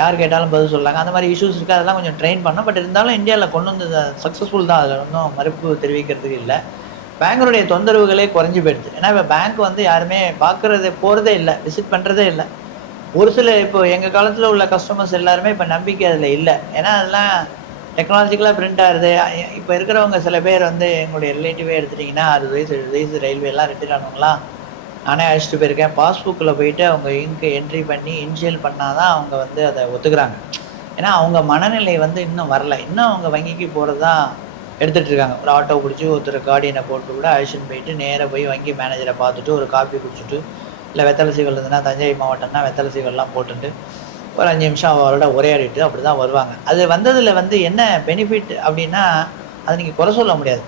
யார் கேட்டாலும் பதில் சொல்கிறாங்க. அந்த மாதிரி இஷ்யூஸ் இருக்குது. அதெல்லாம் கொஞ்சம் ட்ரெயின் பண்ணோம். பட் இருந்தாலும் இந்தியாவில் கொண்டு வந்து சக்ஸஸ்ஃபுல் தான். அதில் ஒன்றும் மறுப்பு தெரிவிக்கிறதுக்கு இல்லை. பேங்கருடைய தொந்தரவுகளே குறைஞ்சி போயிடுது. ஏன்னா இப்போ பேங்க் வந்து யாருமே போகிறதே இல்லை, விசிட் பண்ணுறதே இல்லை. ஒரு சில இப்போ எங்கள் காலத்தில் உள்ள கஸ்டமர்ஸ் எல்லாருமே இப்போ நம்பிக்கை அதில் இல்லை. ஏன்னா அதெல்லாம் டெக்னாலஜிக்கலாக பிரிண்ட் ஆகுது. இப்போ இருக்கிறவங்க சில பேர் வந்து எங்களுடைய ரிலேட்டிவே எடுத்துட்டிங்கன்னா 60 வயசு 70 வயசு ரயில்வேலாம் ரிட்டையர் ஆனவங்களாம் நானே அழைச்சிட்டு போயிருக்கேன். பாஸ்புக்கில் போயிட்டு அவங்க இங்கு என்ட்ரி பண்ணி இனிஷியல் பண்ணால் தான் அவங்க வந்து அதை ஒத்துக்கிறாங்க. ஏன்னா அவங்க மனநிலை வந்து இன்னும் வரல. இன்னும் அவங்க வங்கிக்கு போகிறது தான் எடுத்துகிட்ருக்காங்க. ஒரு ஆட்டோ பிடிச்சி ஒருத்தர் கார்டியனை போட்டு கூட அழைச்சிட்டு போயிட்டு நேராக போய் வங்கி மேனேஜரை பார்த்துட்டு ஒரு காஃபி குடிச்சிட்டு இல்லை வெத்தலை சீவல் இருந்ததுன்னா தஞ்சை மாவட்டம்னா வெத்தலை சீவல்லாம் போட்டுட்டு ஒரு 5 நிமிஷம் அவரோட உரையாடிட்டு அப்படி தான் வருவாங்க. அது வந்ததில் வந்து என்ன பெனிஃபிட் அப்படின்னா அதை நீங்கள் குறை சொல்ல முடியாது.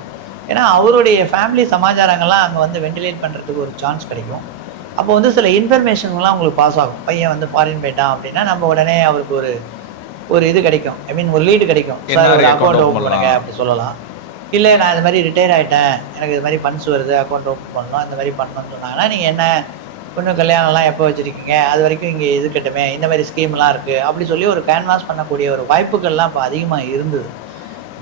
ஏன்னா அவருடைய ஃபேமிலி சமாச்சாரங்கள்லாம் அங்கே வந்து வெண்டிலேட் பண்ணுறதுக்கு ஒரு சான்ஸ் கிடைக்கும். அப்போ வந்து சில இன்ஃபர்மேஷன்லாம் உங்களுக்கு பாஸ் ஆகும். பையன் வந்து ஃபாரின் போயிட்டான் அப்படின்னா நம்ம உடனே அவருக்கு ஒரு இது கிடைக்கும், ஐ மீன் ஒரு லீடு கிடைக்கும். சார் ஒரு அக்கௌண்ட் ஓப்பன் பண்ணுங்க அப்படி சொல்லலாம். இல்லை நான் இது மாதிரி ரிட்டையர் ஆகிட்டேன், எனக்கு இது மாதிரி ஃபண்ட்ஸ் வருது, அக்கௌண்ட் ஓப்பன் பண்ணணும், இந்த மாதிரி பண்ணணும்னு சொன்னாங்கன்னா நீங்கள் என்ன இன்னும் கல்யாணம்லாம் எப்போ வச்சுருக்கீங்க, அது வரைக்கும் இங்கே இது கட்டுமே, இந்த மாதிரி ஸ்கீம்லாம் இருக்குது அப்படி சொல்லி ஒரு கேன்வாஸ் பண்ணக்கூடிய ஒரு வாய்ப்புகள்லாம் இப்போ அதிகமாக இருந்தது.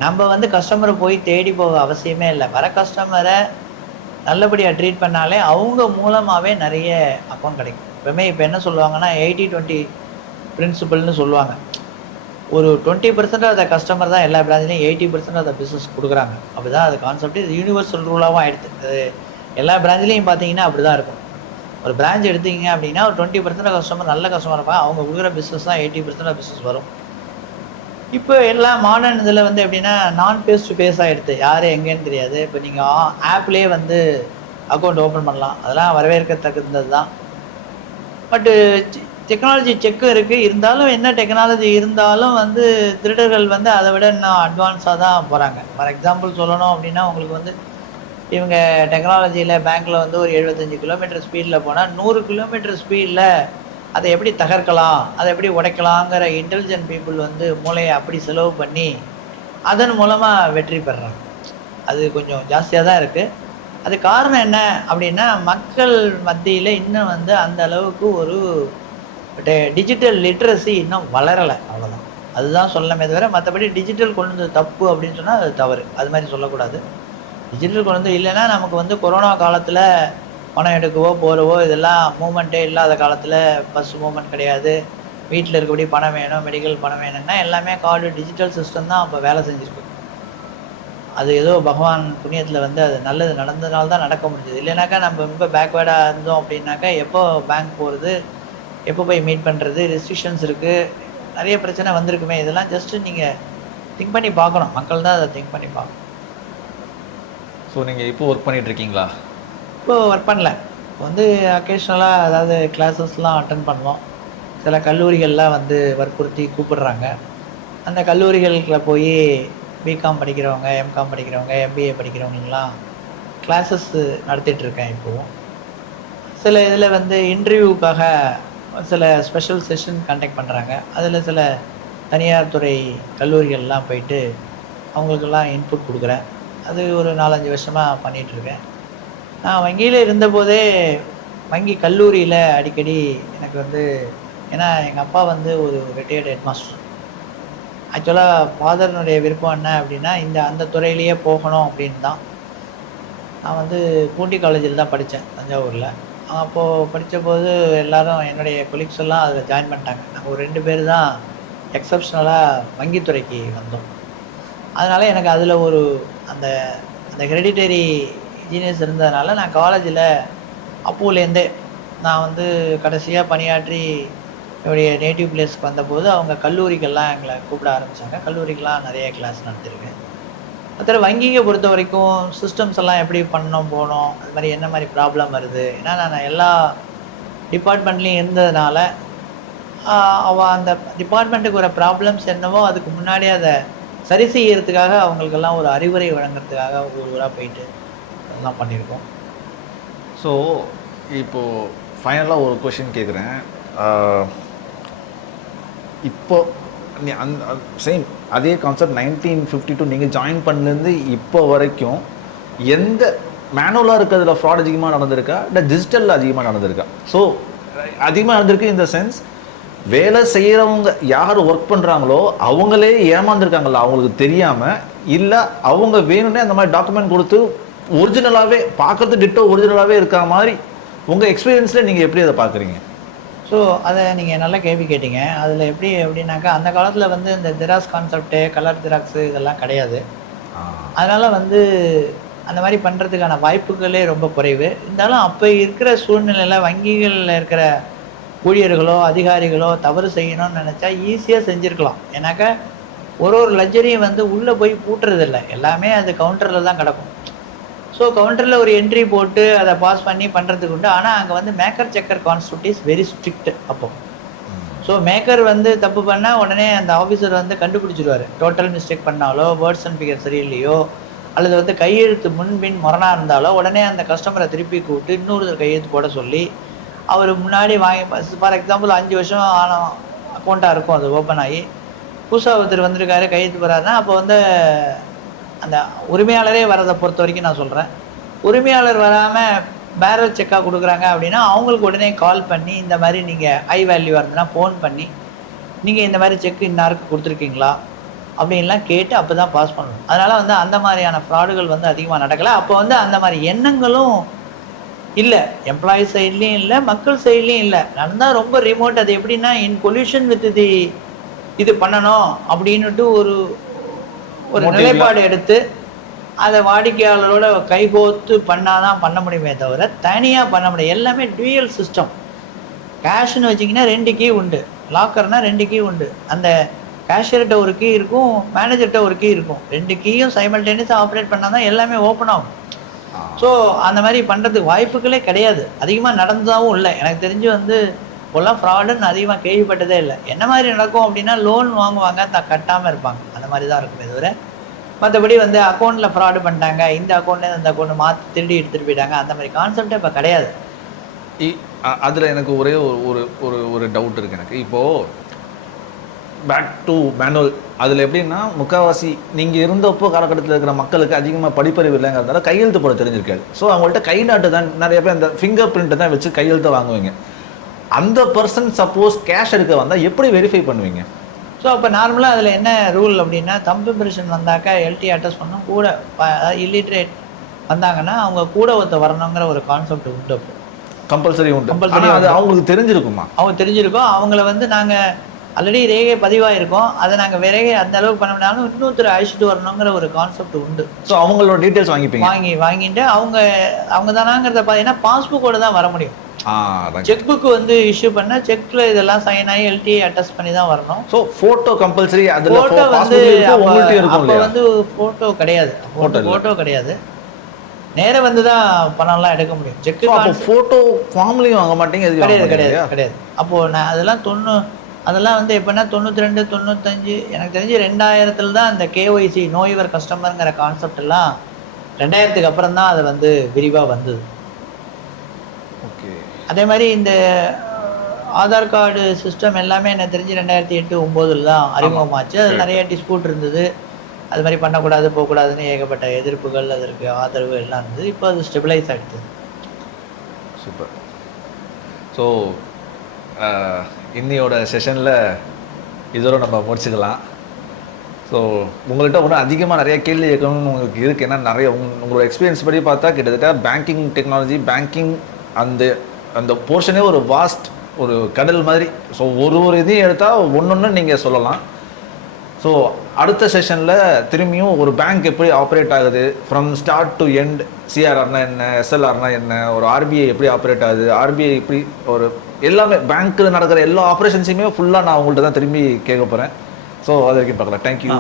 நம்ம வந்து கஸ்டமரை போய் தேடி போக அவசியமே இல்லை. வர கஸ்டமரை நல்லபடியாக ட்ரீட் பண்ணாலே அவங்க மூலமாகவே நிறைய அக்கௌண்ட் கிடைக்கும். எப்பவுமே இப்போ என்ன சொல்லுவாங்கன்னா 80-20 பிரின்சிபல்னு சொல்லுவாங்க. ஒரு 20% ஆஃப் த கஸ்டமர் தான் எல்லா பிரான்ச்லையும் 80% ஆஃப் த பிஸ்னஸ் கொடுக்குறாங்க. அப்படி தான் அது கான்செப்ட். இது யூனிவர்சல் ரூலாகவும் ஆகிடுது. அது எல்லா பிரான்ச்லேயும் பார்த்தீங்கன்னா அப்படி தான் இருக்கும். ஒரு பிரான்ச் எடுத்தீங்க அப்படின்னா ஒரு 20% கஸ்டமர் நல்ல கஸ்டமர் இருப்பாங்க, அவங்க கொடுக்குற பிஸ்னஸ் தான் 80% ஆஃப் பிஸ்னஸ் வரும். இப்போ எல்லாம் மாடர்ன் இதில் வந்து எப்படின்னா நான் ஃபேஸ் டு ஃபேஸ் ஆகிடுது, யார் எங்கேன்னு தெரியாது. இப்போ நீங்கள் ஆப்லேயே வந்து அக்கௌண்ட் ஓப்பன் பண்ணலாம், அதெல்லாம் வரவேற்கத்தக்கது தான். பட்டு டெக்னாலஜி செக்கும் இருக்குது. இருந்தாலும் என்ன டெக்னாலஜி இருந்தாலும் வந்து திருடர்கள் வந்து அதை விட இன்னும் அட்வான்ஸாக தான் போகிறாங்க. ஃபார் எக்ஸாம்பிள் சொல்லணும் அப்படின்னா உங்களுக்கு வந்து இவங்க டெக்னாலஜியில் பேங்க்கில் வந்து ஒரு 75 கிலோமீட்டர் ஸ்பீடில் போனால் 100 கிலோமீட்டர் ஸ்பீடில் அதை எப்படி தகர்க்கலாம், அதை எப்படி உடைக்கலாங்கிற இன்டெலிஜென்ட் பீப்புள் வந்து மூளையை அப்படி செலவு பண்ணி அதன் மூலமாக வெற்றி பெறுறாங்க. அது கொஞ்சம் ஜாஸ்தியாக தான் இருக்குது. அது காரணம் என்ன அப்படின்னா மக்கள் மத்தியில் இன்னும் வந்து அந்த அளவுக்கு ஒரு டிஜிட்டல் லிட்ரஸி இன்னும் வளரலை, அவ்வளோதான். அதுதான் சொல்லணுமே தவிர மற்றபடி டிஜிட்டல் கொண்டு வந்து தப்பு அப்படின்னு சொன்னால் அது தவறு, அது மாதிரி சொல்லக்கூடாது. டிஜிட்டல் கொண்டு வந்து இல்லைன்னா நமக்கு வந்து கொரோனா காலத்தில் பணம் எடுக்கவோ போகிறவோ இதெல்லாம் மூமெண்ட்டே இல்லாத காலத்தில் பஸ் மூமெண்ட் கிடையாது, வீட்டில் இருக்கபடி பணம் வேணும், மெடிக்கல் பணம் வேணும்னா எல்லாமே கார்டு டிஜிட்டல் சிஸ்டம் தான் அப்போ வேலை செஞ்சுருக்கு. அது ஏதோ பகவான் புண்ணியத்தில் வந்து அது நல்லது நடந்ததுனால தான் நடக்க முடிஞ்சது. இல்லைனாக்கா நம்ம ரொம்ப பேக்வேர்டாக இருந்தோம் அப்படின்னாக்கா எப்போ பேங்க் போகிறது, எப்போ போய் மீட் பண்ணுறது, ரெஸ்ட்ரிக்ஷன்ஸ் இருக்குது, நிறைய பிரச்சனை வந்திருக்குமே. இதெல்லாம் ஜஸ்ட்டு நீங்கள் திங்க் பண்ணி பார்க்கணும், மக்கள் தான் அதை திங்க் பண்ணி பார்க்கணும். ஸோ நீங்கள் இப்போ ஒர்க் பண்ணிகிட்ருக்கீங்களா? இப்போ ஒர்க் பண்ணல. இப்போ வந்து அக்கேஷ்னலாக அதாவது கிளாஸஸ்லாம் அட்டன் பண்ணுவோம். சில கல்லூரிகள்லாம் வந்து வற்புறுத்தி கூப்பிடுறாங்க. அந்த கல்லூரிகளுக்குள்ள போய் பிகாம் படிக்கிறவங்க, எம்காம் படிக்கிறவங்க, எம்பிஏ படிக்கிறவங்கலாம் கிளாஸஸ் நடத்திட்டுருக்கேன் இப்போவும். சில இதில் வந்து இன்டர்வியூக்காக சில ஸ்பெஷல் செஷன் கண்டக்ட் பண்ணுறாங்க. அதில் சில தனியார் துறை கல்லூரிகள்லாம் போயிட்டு அவங்களுக்கெல்லாம் இன்புட் கொடுக்குறேன். அது ஒரு 4-5 வருஷமாக பண்ணிகிட்ருக்கேன். நான் வங்கியில் இருந்தபோதே வங்கி கல்லூரியில் அடிக்கடி எனக்கு வந்து, ஏன்னா எங்கள் அப்பா வந்து ஒரு ரிட்டையர்டு ஹெட்மாஸ்டர். ஆக்சுவலாக ஃபாதர்னுடைய விருப்பம் என்ன அப்படின்னா அந்த துறையிலேயே போகணும் அப்படின்னு தான். நான் வந்து பூண்டி காலேஜில் தான் படித்தேன் தஞ்சாவூரில். அப்போது படித்தபோது எல்லோரும் என்னுடைய கொலீக்ஸ் எல்லாம் அதில் ஜாயின் பண்ணிட்டாங்க. நாங்கள் ஒரு 2 பேர் தான் எக்ஸப்ஷனலாக வங்கித்துறைக்கு வந்தோம். அதனால் எனக்கு அதில் ஒரு அந்த ஹெரிடிட்டரி ஜீனியஸ் இருந்ததுனால நான் காலேஜில் அப்போலேருந்தே நான் வந்து கடைசியாக பணியாற்றி என்னுடைய நேட்டிவ் பிளேஸ்க்கு வந்தபோது அவங்க கல்லூரிக்கெல்லாம் எங்களை கூப்பிட ஆரம்பித்தாங்க. கல்லூரிக்கெலாம் நிறைய கிளாஸ் நடத்திருக்கேன். மற்ற வங்கியை பொறுத்த வரைக்கும் சிஸ்டம்ஸ் எல்லாம் எப்படி பண்ணோம் போனோம், அது மாதிரி என்ன மாதிரி ப்ராப்ளம் வருது. ஏன்னா நான் எல்லா டிபார்ட்மெண்ட்லேயும் இருந்ததுனால அந்த டிபார்ட்மெண்ட்டுக்கு ஒரு ப்ராப்ளம்ஸ் என்னவோ அதுக்கு முன்னாடியே அதை சரி செய்யறதுக்காக அவங்களுக்கெல்லாம் ஒரு அறிவுரை வழங்குறதுக்காக ஊராக போயிட்டு அதெல்லாம் பண்ணியிருக்கோம். ஸோ இப்போது ஃபைனலாக ஒரு கொஷின் கேட்குறேன். இப்போ சேம் அதே கான்செப்ட் 1952 நீங்கள் ஜாயின் பண்ணலேருந்து இப்போ வரைக்கும் எந்த மேனுவலாக இருக்கிறதுல ஃப்ராட் அதிகமாக நடந்திருக்கா, இல்லை டிஜிட்டலில் அதிகமாக நடந்திருக்கா? ஸோ அதிகமாக நடந்திருக்கு இந்த சென்ஸ், வேலை செய்கிறவங்க யார் ஒர்க் பண்ணுறாங்களோ அவங்களே ஏமாந்துருக்காங்களா அவங்களுக்கு தெரியாமல், இல்லை அவங்க வேணும்னே அந்த மாதிரி டாக்குமெண்ட் கொடுத்து ஒரிஜினலாகவே பார்க்குறது டிட்டோ ஒரிஜினலாகவே இருக்கிற மாதிரி உங்கள் எக்ஸ்பீரியன்ஸில் நீங்கள் எப்படி அதை பார்க்குறீங்க? ஸோ அதை நீங்கள் நல்ல கேள்வி கேட்டீங்க. அதில் எப்படி அப்படின்னாக்கா அந்த காலத்தில் வந்து இந்த ஜெராக்ஸ் கான்செப்ட்டு, கலர் ஜெராக்ஸு இதெல்லாம் கிடையாது. அதனால் வந்து அந்த மாதிரி பண்ணுறதுக்கான வாய்ப்புகளே ரொம்ப குறைவு. இருந்தாலும் அப்போ இருக்கிற சூழ்நிலையில் வங்கிகளில் இருக்கிற ஊழியர்களோ அதிகாரிகளோ தவறு செய்யணும்னு நினச்சா ஈஸியாக செஞ்சுருக்கலாம். ஏன்னாக்கா ஒரு லட்சரியும் வந்து உள்ளே போய் பூட்டுறதில்லை, எல்லாமே அது கவுண்டரில் தான் கிடக்கும். ஸோ கவுண்டரில் ஒரு என்ட்ரி போட்டு அதை பாஸ் பண்ணி பண்ணுறதுக்கு உண்டு. ஆனால் அங்கே வந்து maker checker concept is very strict. அப்போ ஸோ மேக்கர் வந்து தப்பு பண்ணால் உடனே அந்த ஆஃபீஸர் வந்து கண்டுபிடிச்சிடுவார். டோட்டல் மிஸ்டேக் பண்ணாலோ, வேர்ட்ஸ் அண்ட் ஃபிகர் சரியில்லையோ, அல்லது வந்து கையெழுத்து முன்பின் முரணாக இருந்தாலோ உடனே அந்த கஸ்டமரை திருப்பி கூப்பிட்டு இன்னொரு கையெழுத்து போட சொல்லி அவர் முன்னாடி வாங்கி, ஃபார் எக்ஸாம்பிள் 5 வருஷம் ஆன அக்கௌண்ட்டாக இருக்கும், அது ஓப்பன் ஆகி புதுசாக ஒருத்தர் வந்திருக்காரு கையெழுத்து போகிறாருன்னா, அப்போ வந்து அந்த உரிமையாளரே வரதை பொறுத்த வரைக்கும் நான் சொல்கிறேன், உரிமையாளர் வராமல் பேரல் செக்காக கொடுக்குறாங்க அப்படின்னா அவங்களுக்கு உடனே கால் பண்ணி இந்த மாதிரி நீங்கள் ஹை வேல்யூவாக இருந்ததுன்னா ஃபோன் பண்ணி நீங்கள் இந்த மாதிரி செக் இன்னாருக்கு கொடுத்துருக்கீங்களா அப்படின்லாம் கேட்டு அப்போ தான் பாஸ் பண்ணணும். அதனால் வந்து அந்த மாதிரியான ஃப்ராடுகள் வந்து அதிகமாக நடக்கலை. அப்போ வந்து அந்த மாதிரி எண்ணங்களும் இல்லை, எம்ப்ளாயி சைட்லேயும் இல்லை, மக்கள் சைட்லேயும் இல்லை. நடந்தால் ரொம்ப ரிமோட். அது எப்படின்னா இன் கொல்யூஷன் வித் இது பண்ணணும் அப்படின்னுட்டு ஒரு நிலைப்பாடு எடுத்து அதை வாடிக்கையாளரோட கைகோத்து பண்ணாதான் பண்ண முடியுமே தவிர தனியாக பண்ண முடியும். எல்லாமே டுயல் சிஸ்டம். கேஷ்னு வச்சிங்கன்னா 2 கீ உண்டு, லாக்கர்னா 2 கீ உண்டு. அந்த கேஷியர்கிட்ட ஒரு கீ இருக்கும், மேனேஜர்கிட்ட ஒரு கீ இருக்கும். 2 கீயும் சைமல்டேனியஸாக ஆப்ரேட் பண்ணால் தான் எல்லாமே ஓப்பன் ஆகும். ஸோ அந்த மாதிரி பண்ணுறதுக்கு வாய்ப்புகளே கிடையாது. அதிகமாக நடந்ததாகவும் இல்லை. எனக்கு தெரிஞ்சு வந்து இப்போல்லாம் ஃப்ராடுன்னு அதிகமாக கேள்விப்பட்டதே இல்லை. என்ன மாதிரி நடக்கும் அப்படின்னா லோன் வாங்குவாங்க, கட்டாமல் இருப்பாங்க, அந்த மாதிரி தான் இருக்குமே தவிர மற்றபடி வந்து அக்கௌண்ட்டில் ஃப்ராடு பண்ணிட்டாங்க, இந்த அக்கௌண்ட்லேருந்து அந்த அக்கௌண்ட்டை மாற்றி திருடி எடுத்துகிட்டு போயிட்டாங்க, அந்த மாதிரி கான்செப்டே இப்போ கிடையாது. அதில் எனக்கு ஒரே ஒரு ஒரு ஒரு டவுட் இருக்குது எனக்கு. இப்போது பேக் டு மேனுவல், அதில் எப்படின்னா முக்கால்வாசி நீங்கள் இருந்தப்போ காலகட்டத்தில் இருக்கிற மக்களுக்கு அதிகமாக படிப்பறிவு இல்லைங்கிறதால கையெழுத்து போட தெரிஞ்சிருக்காது. ஸோ அவங்கள்ட்ட கை நாட்டு தான் நிறைய பேர் அந்த ஃபிங்கர் பிரிண்ட்டை தான் வச்சு கையெழுத்தை வாங்குவீங்க. அந்த பர்சன் சப்போஸ் கேஷ் எடுக்க வந்தால் எப்படி வெரிஃபை பண்ணுவீங்க? ஸோ அப்போ நார்மலாக அதில் என்ன ரூல் அப்படின்னா, தம்பு இம்ப்ரெஷன் வந்தாக்கா எல்டி அட்டஸ்ட் பண்ணணும், கூட இல்லிட்ரேட் வந்தாங்கன்னா அவங்க கூட ஒருத்த வரணுங்கிற ஒரு கான்செப்ட் உண்டு. அப்போ கம்பல்சரி உண்டு. கம்பல்சரி அது அவங்களுக்கு தெரிஞ்சிருக்குமா? அவங்க தெரிஞ்சிருக்கோம். அவங்கள வந்து நாங்கள் ஆல்ரெடி ரேகை பதிவாயிருக்கோம், அதை நாங்கள் ரேகை அந்த அளவுக்கு பண்ண முடியாலும் இன்னொருத்தர் அழைச்சிட்டு வரணுங்கிற ஒரு கான்செப்ட் உண்டு. ஸோ அவங்களோட டீட்டெயில்ஸ் வாங்கிட்டு அவங்க தானாங்கிறத பார்த்தீங்கன்னா பாஸ்புக்கோட தான் வர முடியும். செக் புக் வந்து இஷ்யூ பண்ண செக்ல இதெல்லாம் சைன் ஆகி எல்டிஏ அட்டஸ்ட் பண்ணி தான் வரணும். So photo compulsory. அதில் ஃபோட்டோ வந்து அப்போ வந்து ஃபோட்டோ கிடையாது, ஃபோட்டோ கிடையாது, நேர வந்து தான் பணம்லாம் எடுக்க முடியும். செக் ஃபோட்டோ ஃபார்ம்லையும் வாங்க மாட்டீங்க? கிடையாது. அப்போது நான் அதெல்லாம் வந்து எப்படின்னா 92, 95 எனக்கு தெரிஞ்சு 2000 தான் அந்த கேஒய்சி நோ யுவர் கஸ்டமருங்கிற கான்செப்ட் எல்லாம் 2000க்கு அப்புறம் தான் அது வந்து விரிவாக வந்தது. ஓகே. அதே மாதிரி இந்த ஆதார் கார்டு சிஸ்டம் எல்லாமே எனக்கு தெரிஞ்சு 2008, 2009 தான் அறிமுகமாச்சு. அது நிறைய டிஸ்பியூட் இருந்தது, அது மாதிரி பண்ணக்கூடாது போகக்கூடாதுன்னு ஏகப்பட்ட எதிர்ப்புகள், அதற்கு ஆதரவு எல்லாம் இருந்தது. இப்போ அது ஸ்டெபிளைஸ் ஆகிடுது. சூப்பர். ஸோ இன்னையோட செஷனில் இதோட நம்ம முடிச்சுக்கலாம். ஸோ உங்கள்கிட்ட ஒன்றும் அதிகமாக நிறைய கேள்வி கேட்கணும்னு உங்களுக்கு இருக்குது. ஏன்னா நிறைய உங்களோட எக்ஸ்பீரியன்ஸ் படி பார்த்தா கிட்டத்தட்ட பேங்கிங் டெக்னாலஜி, பேங்கிங் அந்த போர்ஷனே ஒரு வாஸ்ட் ஒரு கடல் மாதிரி. ஸோ ஒரு இதையும் எடுத்தால் ஒன்று நீங்கள் சொல்லலாம். ஸோ அடுத்த செஷனில் திரும்பியும் ஒரு பேங்க் எப்படி ஆப்ரேட் ஆகுது ஃப்ரம் ஸ்டார்ட் டு எண்ட், சிஆர்ஆர்னா என்ன, எஸ்எல்ஆர்னா என்ன, ஒரு ஆர்பிஐ எப்படி ஆப்ரேட் ஆகுது, ஆர்பிஐ எப்படி ஒரு எல்லாமே பேங்க்கில் நடக்கிற எல்லா ஆப்ரேஷன்ஸையுமே ஃபுல்லாக நான் உங்கள்கிட்ட தான் திரும்பி கேட்க போகிறேன். ஸோ அது வரைக்கும் பார்க்கலாம். தேங்க்யூ.